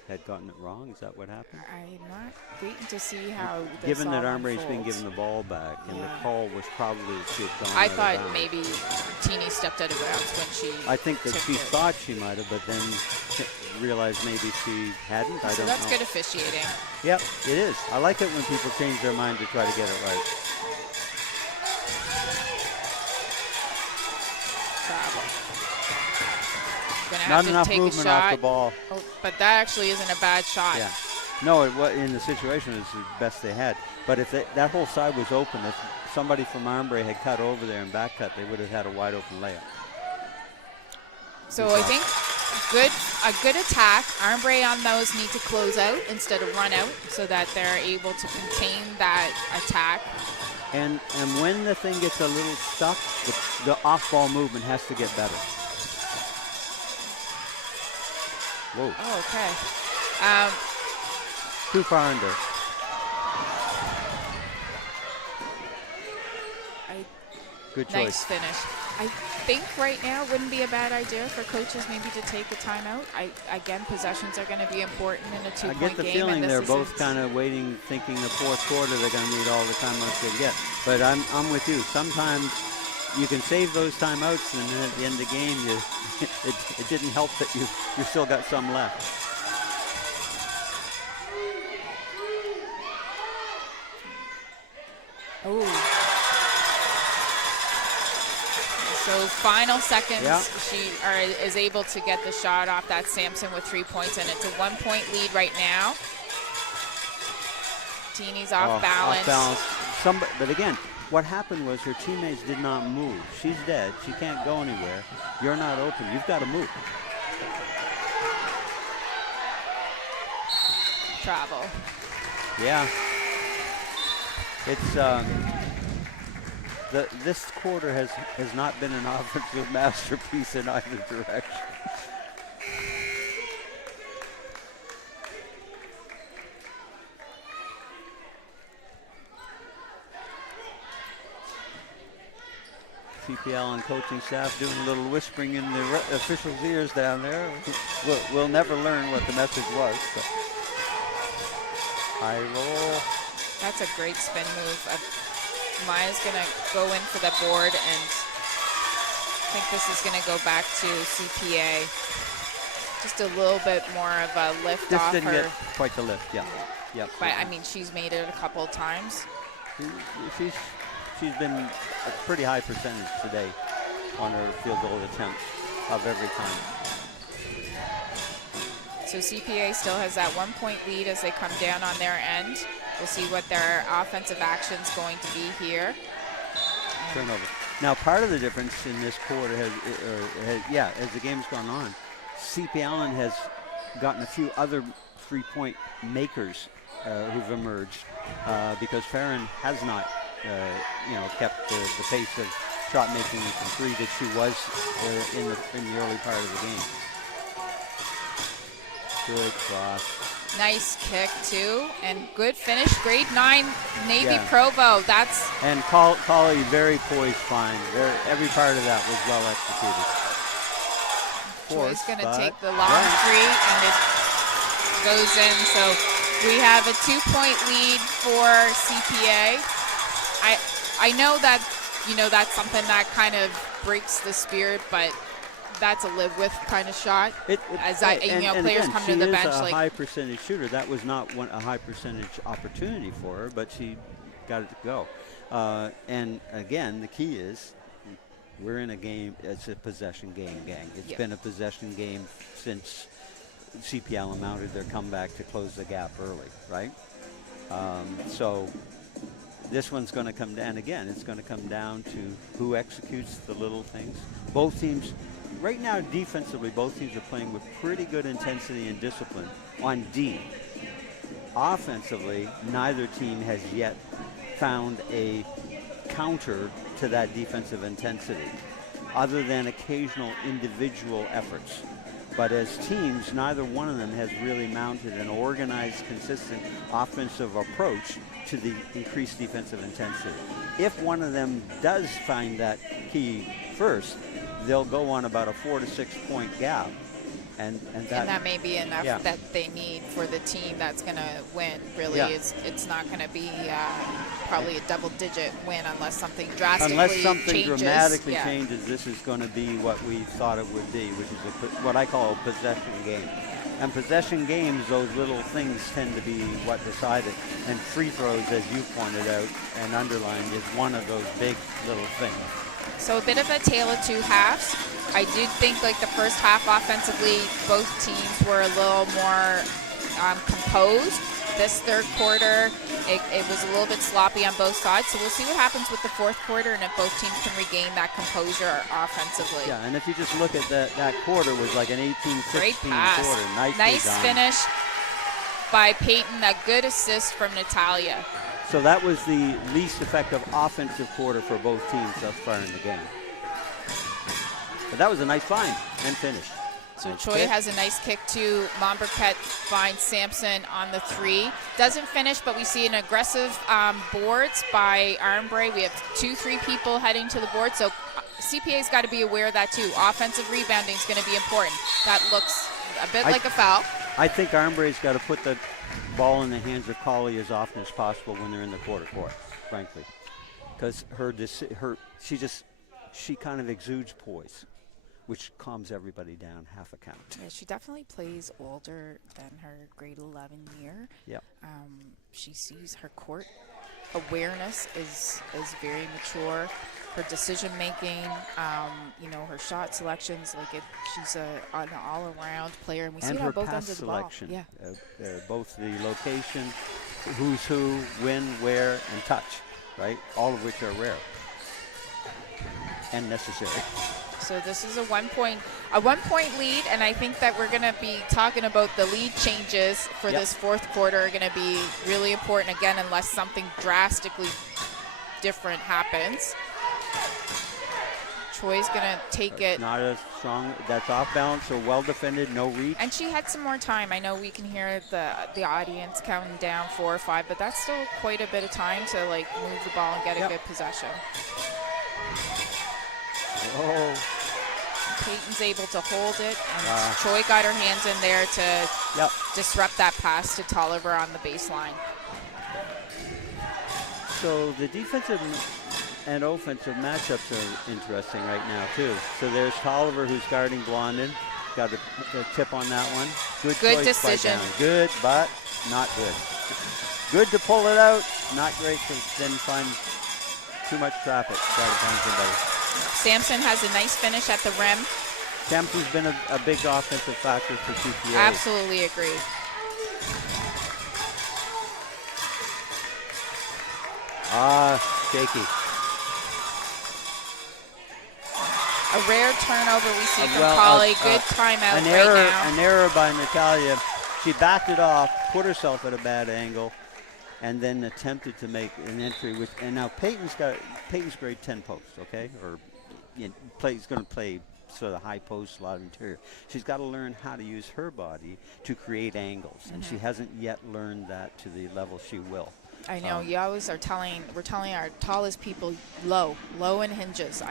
had gotten it wrong. Is that what happened? I'm not waiting to see how this Given that all Armbrae's been unfolds. given the ball back, and the Yeah. call was probably that she had gone I out of thought bounds. maybe Teeny stepped out of bounds when she I think that tipped she it. thought she might have, but then realized maybe she hadn't. I So don't that's know. good officiating. Yep, it is. I like it when people change their mind to try to get it right. Travel. Gonna Not have to enough take a movement shot. off the ball. Oh, but that actually isn't a bad shot. Yeah. No, it was in the situation. It was the best they had. But if that whole side was open, if somebody from Armbrae had cut over there and back cut, they would have had a wide open layup. So I think a good attack. Armbrae on those need to close out instead of run out, so that they're able to contain that attack. And when the thing gets a little stuck, the off-ball movement has to get better. Whoa. Oh, okay. Too far under. Good choice. Nice finish. I think right now it wouldn't be a bad idea for coaches maybe to take a timeout. Again, possessions are going to be important in a two-point I game. get the feeling and this they're both isn't- kind of waiting, thinking the fourth quarter they're going to need all the timeouts they get. But I'm with you. Sometimes you can save those timeouts, and then at the end of the game, it didn't help that you still got some left. Ooh. So final seconds, Yeah. she is able to get the shot off. That's Sampson with 3 points, and it's a 1-point lead right now. Teeny's off balance. Off balance. But again, what happened was her teammates did not move. She's dead. She can't go anywhere. You're not open. You've got to move. Travel. Yeah. It's this quarter has not been an offensive masterpiece in either direction. CPL and coaching staff doing a little whispering in the officials' ears down there. We'll never learn what the message was. But high roll. That's a great spin move. Maya's going to go in for the board, and I think this is going to go back to CPA. Just a little bit more of a lift This off didn't her. get quite the lift, yeah. Yep. But, I mean, she's made it a couple of times. She's been a pretty high percentage today on her field goal attempts of every time. So CPA still has that 1-point lead as they come down on their end. We'll see what their offensive action's going to be here. Turnover. Now, part of the difference in this quarter as the game's gone on, CP Allen has gotten a few other three-point makers who've emerged because Farron has not, kept the pace of shot making from three that she was in the early part of the game. Good cross. Nice kick too, and good finish. Grade 9 Navy Yeah. Provo. That's And Colley very poised, fine. Every part of that was well executed. Troy's going to but- take the long three, and it goes in. So we have a 2-point lead for CPA. I know that that's something that kind of breaks the spirit, but that's a live with kind of shot. Players again, come she to the is bench a like high percentage shooter. That was not a high percentage opportunity for her, but she got it to go. And again, the key is we're in a game. It's a possession game, gang. It's been a possession game since CP Allen mounted their comeback to close the gap early, right? So this one's going to come down again. It's going to come down to who executes the little things. Both teams. Right now, defensively, both teams are playing with pretty good intensity and discipline on D. Offensively, neither team has yet found a counter to that defensive intensity, other than occasional individual efforts. But as teams, neither one of them has really mounted an organized, consistent offensive approach to the increased defensive intensity. If one of them does find that key first, they'll go on about a 4 to 6 point gap, and that may be enough Yeah. that they need for the team that's going to win. Really, Yeah. it's not going to be probably a double-digit win unless something drastically unless something changes. dramatically Yeah. changes. This is going to be what we thought it would be, which is what I call a possession game. And possession games, those little things tend to be what decide it. And free throws, as you pointed out and underlined, is one of those big little things. So a bit of a tale of two halves. I did think like the first half offensively, both teams were a little more composed. This third quarter, it was a little bit sloppy on both sides. So we'll see what happens with the fourth quarter and if both teams can regain that composure offensively. Yeah, and if you just look at that quarter, was like an 18-16 Great pass. quarter. Nice done. finish by Peyton. A good assist from Natalia. So that was the least effective offensive quarter for both teams thus far in the game. But that was a nice find and finish. So Nice Troy kick. has a nice kick to Monberquette, finds Sampson on the three. Doesn't finish, but we see an aggressive boards by Armbrae. We have 2-3 people heading to the board, so CPA's got to be aware of that too. Offensive rebounding is going to be important. That looks a bit like a foul. I think Armbrae's got to put the ball in the hands of Colley as often as possible when they're in the quarter court, frankly, because she kind of exudes poise, which calms everybody down half a count. Yeah, she definitely plays older than her grade 11 year. Yep. She sees her court awareness is very mature. Her decision making, her shot selections, she's an all-around player, and we see it on both ends of the ball. Yeah. Both the location, who's who, when, where, and touch, right? All of which are rare and necessary. So this is a one-point lead, and I think that we're going to be talking about the lead changes for this fourth quarter are going to be really important again, unless something drastically different happens. Troy's going to take it. Not as strong. That's off balance, so well defended, no reach. And she had some more time. I know we can hear the audience counting down 4 or 5, but that's still quite a bit of time to move the ball and get a good possession. Oh. Peyton's able to hold it, and Troy got her hands in there to disrupt that pass to Tolliver on the baseline. So the defensive and offensive matchups are interesting right now, too. So there's Tolliver, who's guarding Blondin. Got a tip on that one. Good choice decision. by Down. Good, but not good. Good to pull it out. Not great to then find too much traffic. Try to find somebody. Sampson has a nice finish at the rim. Sampson's been a big offensive factor for CPA. Absolutely agree. Shaky. A rare turnover we see from Well, Collie. Good timeout an right error, now. An error by Natalia. She backed it off, put herself at a bad angle, and then attempted to make an entry. And now Peyton's grade 10 post, okay? Or he's going to play sort of high post, a lot of interior. She's got to learn how to use her body to create angles, and she hasn't yet learned that to the level she will. I know, you always are we're telling our tallest people low in hinges.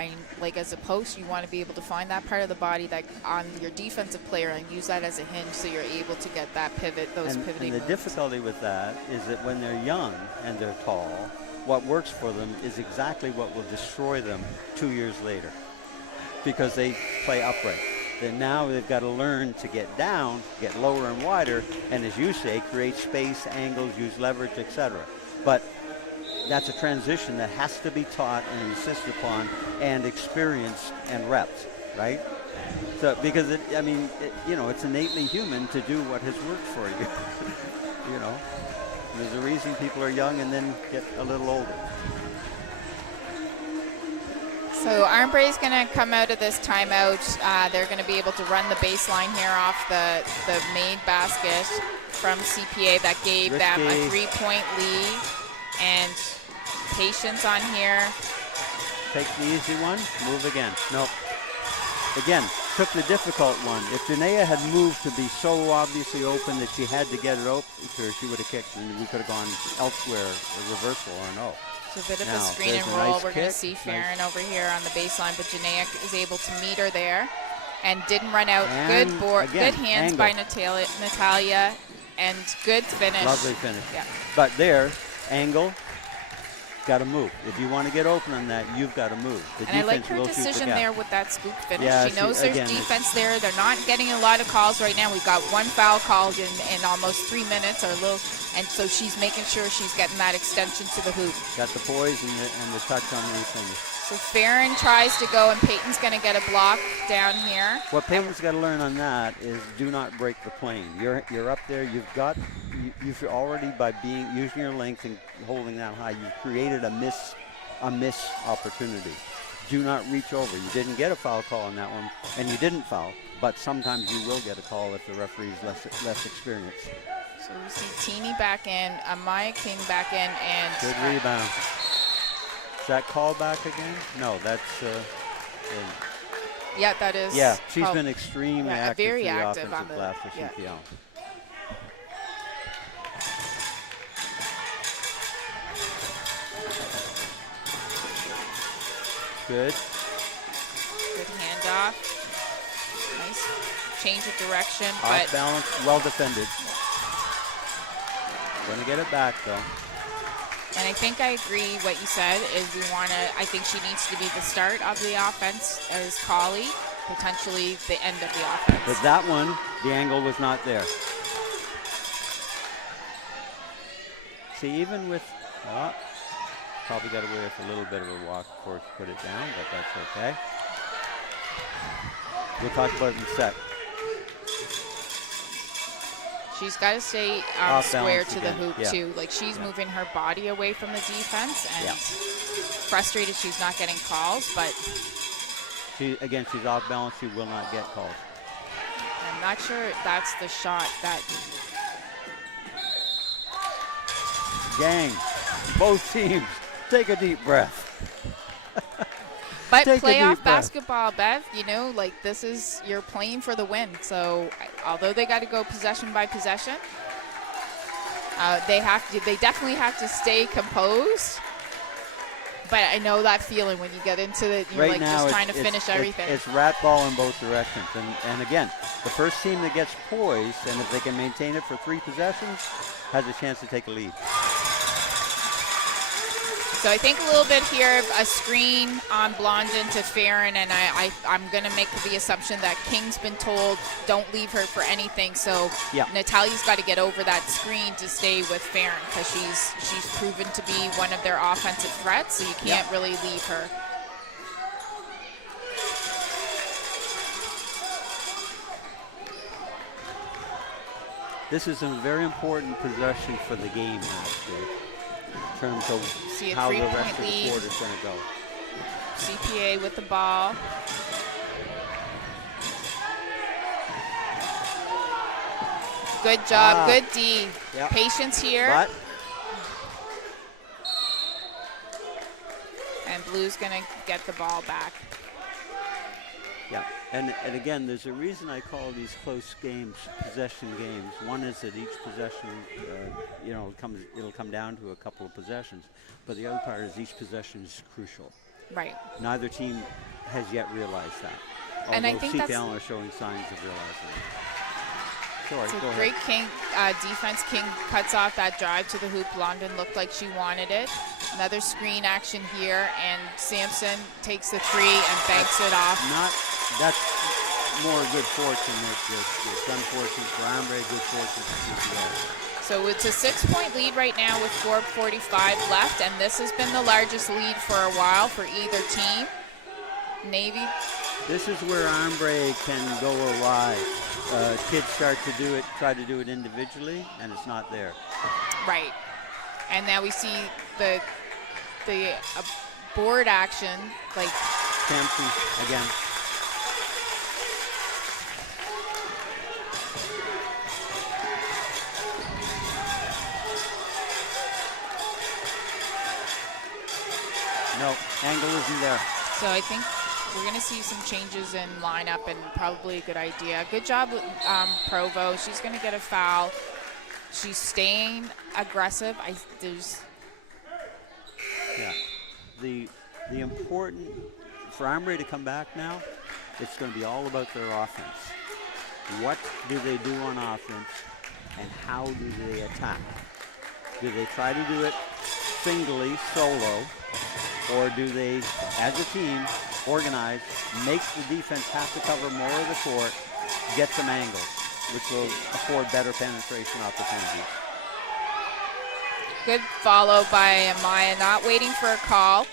Like as a post, you want to be able to find that part of the body that on your defensive player and use that as a hinge so you're able to get that pivot, pivoting And the moves. difficulty with that is that when they're young and they're tall, what works for them is exactly what will destroy them 2 years later because they play upright. Then now they've got to learn to get down, get lower and wider, and as you say, create space, angles, use leverage, etc. But that's a transition that has to be taught and insisted upon and experienced and reps, right? So because it's innately human to do what has worked for you. You know, there's a reason people are young and then get a little older. So Armbrae is going to come out of this timeout. They're going to be able to run the baseline here off the made basket from CPA that gave them a 3-point lead. And patience on here. Take the easy one, move again. Nope. Again, took the difficult one. If Janaea had moved to be so obviously open that she had to get it open to her, she would have kicked and we could have gone elsewhere, a reversal or no. It's a bit of now, a screen and a roll. nice We're going to kick. see Farron over here on the baseline, but Janaea is able to meet her there and didn't run out. And Good hands angle. by Natalia, and good finish. Lovely finish. Yeah. But there, angle, got to move. If you want to get open on that, you've got to move. The And I like defense her will shoot the decision gap. there with that scoop finish. Yeah, she knows there's again, defense there. They're not getting a lot of calls right now. We've got one foul called in almost 3 minutes or a little, and so she's making sure she's getting that extension to the hoop. Got the poise and the touch on these things. So Farron tries to go, and Peyton's going to get a block down here. What Peyton's got to learn on that is do not break the plane. You're up there. You've already, by using your length and holding that high, you've created a miss opportunity. Do not reach over. You didn't get a foul call on that one, and you didn't foul. But sometimes you will get a call if the referee is less experienced. So we see Teeny back in, Amaya King back in, and Good rebound. Is that call back again? No, that's. Yeah, that is. Yeah, she's called. been extremely Yeah, active very for the active offensive on the- glass for yeah. CPL. Good. Good handoff. Nice change of direction, Off but balance, well defended. Going to get it back though. and I think I agree what you said is I think she needs to be the start of the offense as Collie, potentially the end of the offense. But that one, the angle was not there. See, even with, probably got away with a little bit of a walk before she put it down, but that's okay. We'll talk about it in a sec. She's got to stay Off square balance to the again, hoop yeah. too. Like she's moving her body away from the defense, and Yeah. frustrated she's not getting calls. But She's off balance. She will not get called. I'm not sure that's the shot that. Gang, both teams, take a deep breath. But Take a deep playoff breath. basketball, Bev, like this is, you're playing for the win. So although they got to go possession by possession, they definitely have to stay composed. But I know that feeling when you get into it, you're Right now, just trying to finish everything. It's rat ball in both directions. And again, the first team that gets poised, and if they can maintain it for 3 possessions, has a chance to take a lead. So I think a little bit here, a screen on Blondin to Farron, and I'm going to make the assumption that King's been told don't leave her for anything. So Yeah. Natalia's got to get over that screen to stay with Farron because she's proven to be one of their offensive threats, so you can't really leave her. This is a very important possession for the game, actually, in terms of See a how the 3-point rest of the lead. quarter is going to go. CPA with the ball. Good job, good D. Yep. Patience here. But And Blue's going to get the ball back. yeah, and again, there's a reason I call these close games possession games. One is that each possession, it'll come down to a couple of possessions, but the other part is each possession is crucial. Right. Neither team has yet realized that. And I although think CPL are showing signs of realizing it. Sorry, It's go a ahead. great King defense. King cuts off that drive to the hoop. London looked like she wanted it. Another screen action here, and Sampson takes the three and banks it off. That's more good fortune. It's unfortunate for Armbrae, good fortune for CPL. So it's a 6-point lead right now with 4:45 left, and this has been the largest lead for a while for either team. Navy. This is where Armbrae can go awry. Kids start to do it, try to do it individually, and it's not there. Right. And now we see the board action, like Sampson again. No, angle isn't there. so I think we're going to see some changes in lineup, and probably a good idea. Good job with Provo. She's going to get a foul. She's staying aggressive. Yeah. The important for Armbrae to come back now, it's going to be all about their offense. What do they do on offense, and how do they attack? Do they try to do it singly, solo, or do they, as a team, organize, make the defense have to cover more of the court, get some angles, which will afford better penetration opportunities? Good follow by Amaya, not waiting for a call.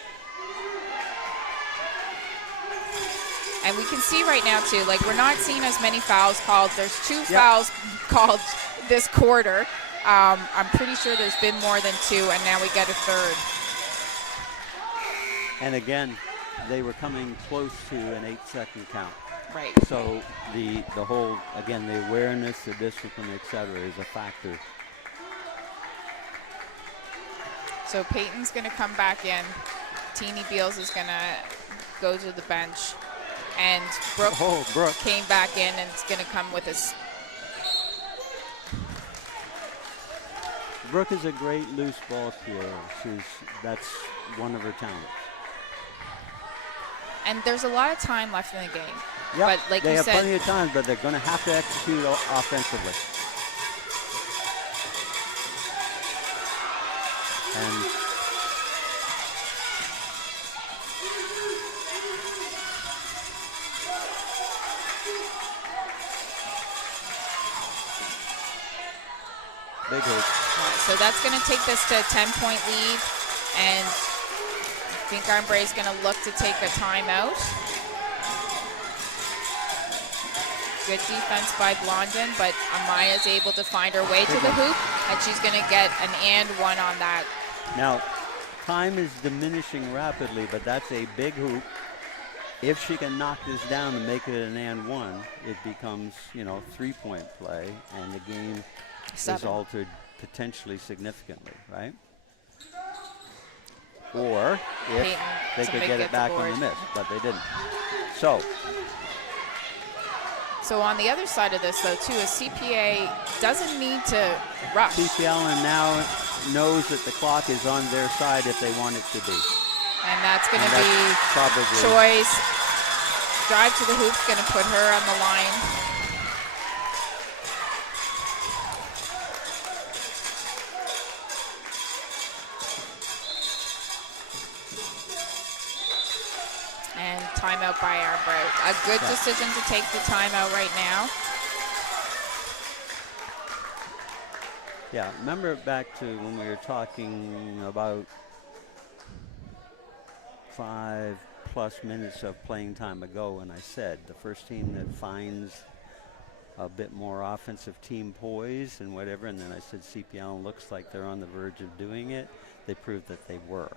And we can see right now, too, like we're not seeing as many fouls called. There's 2 fouls called this quarter. I'm pretty sure there's been more than 2, and now we get a third. And again, they were coming close to an 8-second count. Right. So the whole, again, the awareness, the discipline, et cetera, is a factor. So Peyton's going to come back in. Teeny Beals is going to go to the bench. And Brooke came back in, and it's going to come with us. Brooke is a great loose ball player. That's one of her talents. And there's a lot of time left in the game. Yep, But like they you have said, plenty of time, but they're going to have to execute offensively. And big hoop. so that's going to take this to a 10-point lead. And I think Armbrae is going to look to take a timeout. Good defense by Blondin, but Amaya's able to find her way to the hoop, and she's going to get an and one on that. Now, time is diminishing rapidly, but that's a big hoop. If she can knock this down and make it an and one, it becomes, 3-point play, and the game is altered potentially significantly, right? Or if Peyton they to could make get it it back the on the board. miss, but they didn't. So on the other side of this, though, too, is CPA doesn't need to rush. CPL now knows that the clock is on their side if they want it to be. And that's going to And be that's probably Choi's drive to the hoop's going to put her on the line. And timeout by Armbrae. A good decision to take the timeout right now. Yeah, remember back to when we were talking about 5+ minutes of playing time ago, and I said the first team that finds a bit more offensive team poise and whatever. And then I said, CP Allen looks like they're on the verge of doing it. They proved that they were.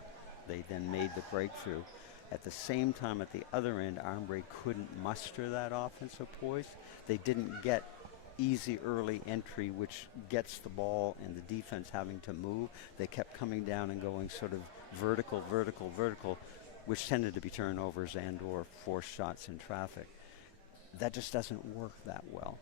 They then made the breakthrough. At the same time, at the other end, Armbrae couldn't muster that offensive poise. They didn't get easy early entry, which gets the ball and the defense having to move. They kept coming down and going sort of vertical, vertical, vertical, which tended to be turnovers and or forced shots in traffic. That just doesn't work that well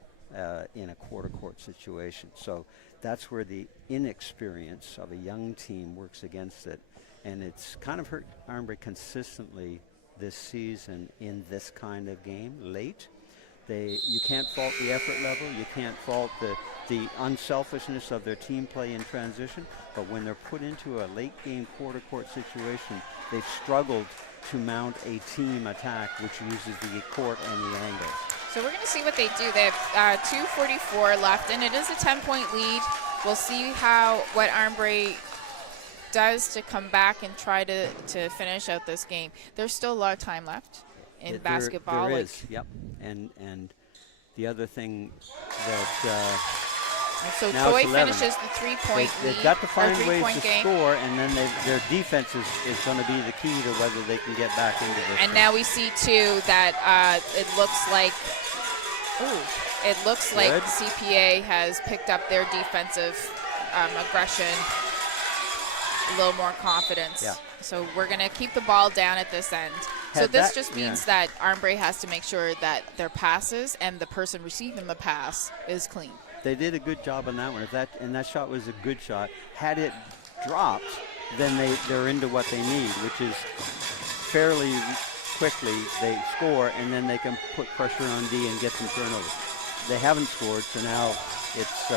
in a quarter court situation. So that's where the inexperience of a young team works against it. And it's kind of hurt Armbrae consistently this season in this kind of game, late. You can't fault the effort level. You can't fault the unselfishness of their team play in transition. But when they're put into a late game quarter court situation, they've struggled to mount a team attack which uses the court and the angles. So we're going to see what they do. They have 2:44 left, and it is a 10-point lead. We'll see what Armbrae does to come back and try to finish out this game. There's still a lot of time left in basketball. There is, yep. And the other thing that so now Troy it's 11. finishes the 3-point lead. They've got to find ways to game. score, and then their defense is going to be the key to whether they can get back into this. And game. now we see too that it looks like Good. CPA has picked up their defensive aggression, a little more confidence. Yeah. So we're going to keep the ball down at this end. So this just means that Armbrae has to make sure that their passes and the person receiving the pass is clean. They did a good job on that one. And that shot was a good shot. Had it dropped, then they're into what they need, which is fairly quickly they score, and then they can put pressure on D and get some turnovers. They haven't scored, so now it's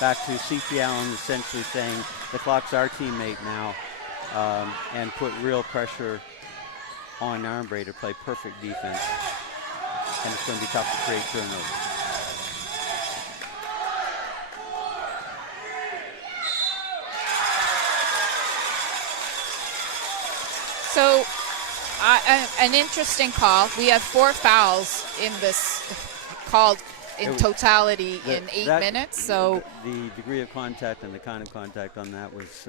back to CP Allen essentially saying the clock's our teammate now, and put real pressure on Armbrae to play perfect defense. And it's going to be tough to create turnovers. So an interesting call. We have 4 fouls in this called in totality in 8 minutes. So the degree of contact and the kind of contact on that was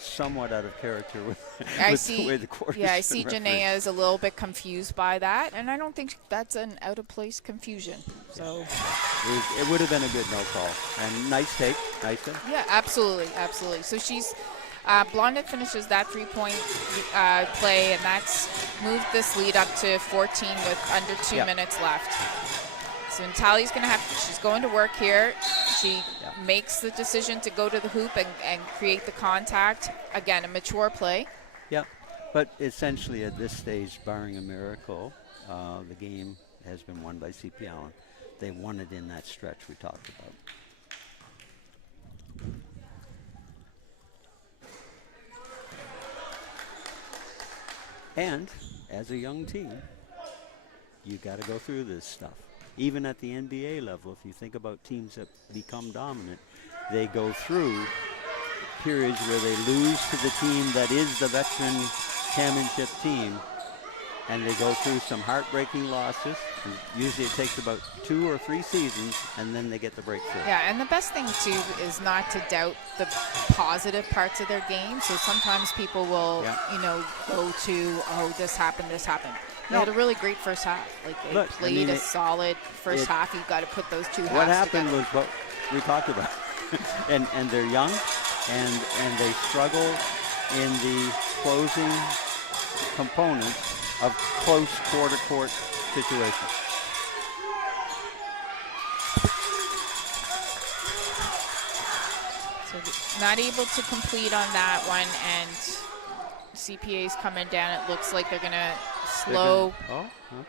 somewhat out of character with the way the quarters. Yeah, I see Janaea is a little bit confused by that, and I don't think that's an out of place confusion. So it would have been a good no call, and nice take. Yeah, absolutely. So she's Blondin finishes that 3-point play, and that's moved this lead up to 14 with under 2 minutes left. So Natalia's she's going to work here. She makes the decision to go to the hoop and create the contact. Again, a mature play. Yeah, but essentially at this stage, barring a miracle, the game has been won by CP Allen. They won it in that stretch we talked about. And as a young team, you got to go through this stuff. Even at the NBA level, if you think about teams that become dominant, they go through periods where they lose to the team that is the veteran championship team, and they go through some heartbreaking losses. And usually it takes about 2 or 3 seasons, and then they get the breakthrough. Yeah, and the best thing, too, is not to doubt the positive parts of their game. So sometimes people will, go to, this happened. They had a really great first half. They played a solid first half. You've got to put those 2 halves What happened together. was what we talked about. and they're young, and they struggle in the closing components of close quarter-court situations. So not able to complete on that one, and CPA's coming down. It looks like they're going to slow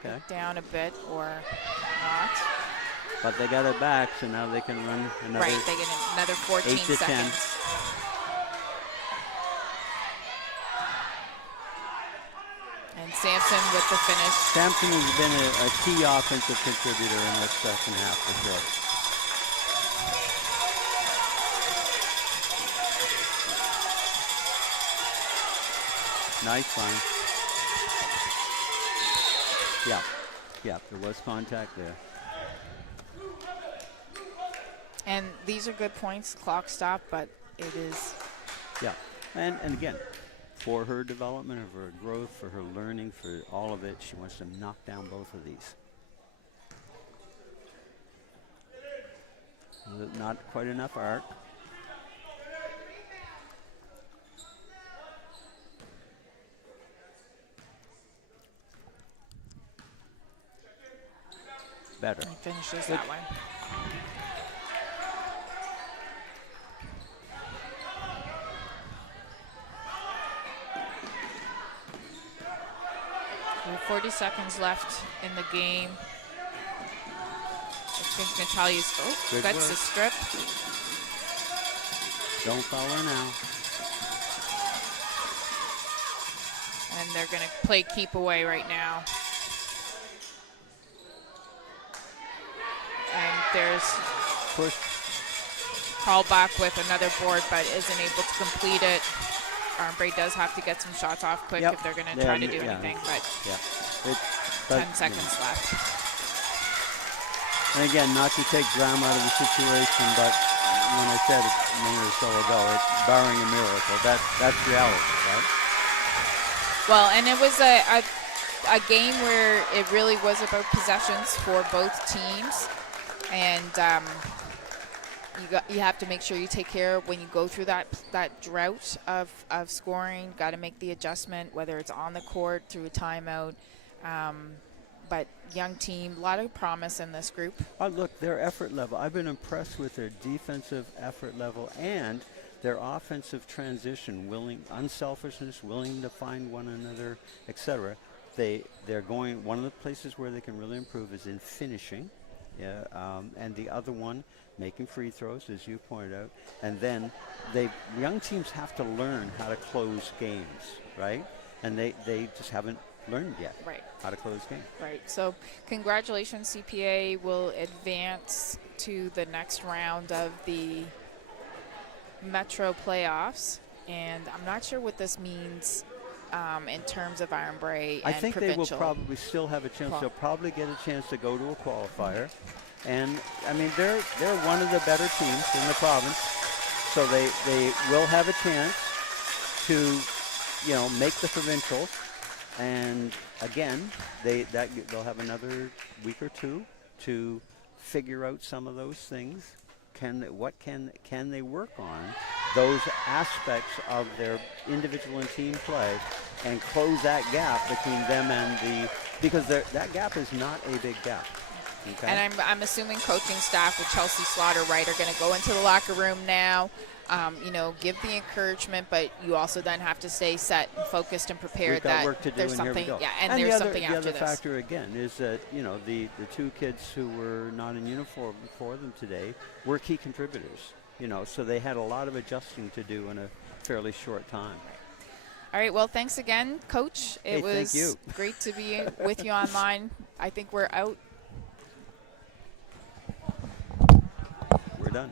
it down a bit or not. But they got it back, so now they can run another. Right, they get another 14 8 to 10. seconds. And Sampson with the finish. Sampson has been a key offensive contributor in this second half for sure. Nice find. Yeah, there was contact there. And these are good points, clock stop, but it is. Yeah, and again, for her development, of her growth, for her learning, for all of it, she wants to knock down both of these. Not quite enough arc. Better. And finishes that one. We have 40 seconds left in the game. I think Natalia's Good gets work. the strip. Don't foul her now. And they're going to play keep away right now. And there's Push. call back with another board, but isn't able to complete it. Armbrae does have to get some shots off quick Yep. if they're going to Yeah, try to do yeah. anything, but Yeah. 10 seconds left. And again, not to take drama out of the situation, but when I said it a minute or so ago, it's barring a miracle. That's reality, right? Well, and it was a game where it really was about possessions for both teams, and you have to make sure you take care when you go through that drought of scoring. Got to make the adjustment, whether it's on the court through a timeout. But young team, a lot of promise in this group. Look, their effort level. I've been impressed with their defensive effort level and their offensive transition, unselfishness, willing to find one another, etc. They're going. One of the places where they can really improve is in finishing, and the other one making free throws, as you pointed out. And then young teams have to learn how to close games, right? And they just haven't learned yet how to close games. Right. So congratulations, CPA will advance to the next round of the Metro playoffs, and I'm not sure what this means in terms of Armbrae and I think provincial. they will probably still have a chance. They'll probably get a chance to go to a qualifier. And, I mean, they're one of the better teams in the province, so they will have a chance to, make the provincial. And, again, they'll have another week or two to figure out some of those things. What can they work on, those aspects of their individual and team play, and close that gap between them and because that gap is not a big gap. Okay? And I'm assuming coaching staff with Chelsea Slaughter, right, are going to go into the locker room now, give the encouragement, but you also then have to stay set and focused and prepared. We've got that work to do, there's and something, here we go. yeah, and the there's other, something after the other this. factor again is that the two kids who were not in uniform for them today were key contributors. So they had a lot of adjusting to do in a fairly short time. All right, well, thanks again, Coach. It was thank you. great to be with you online. I think we're out. We're done.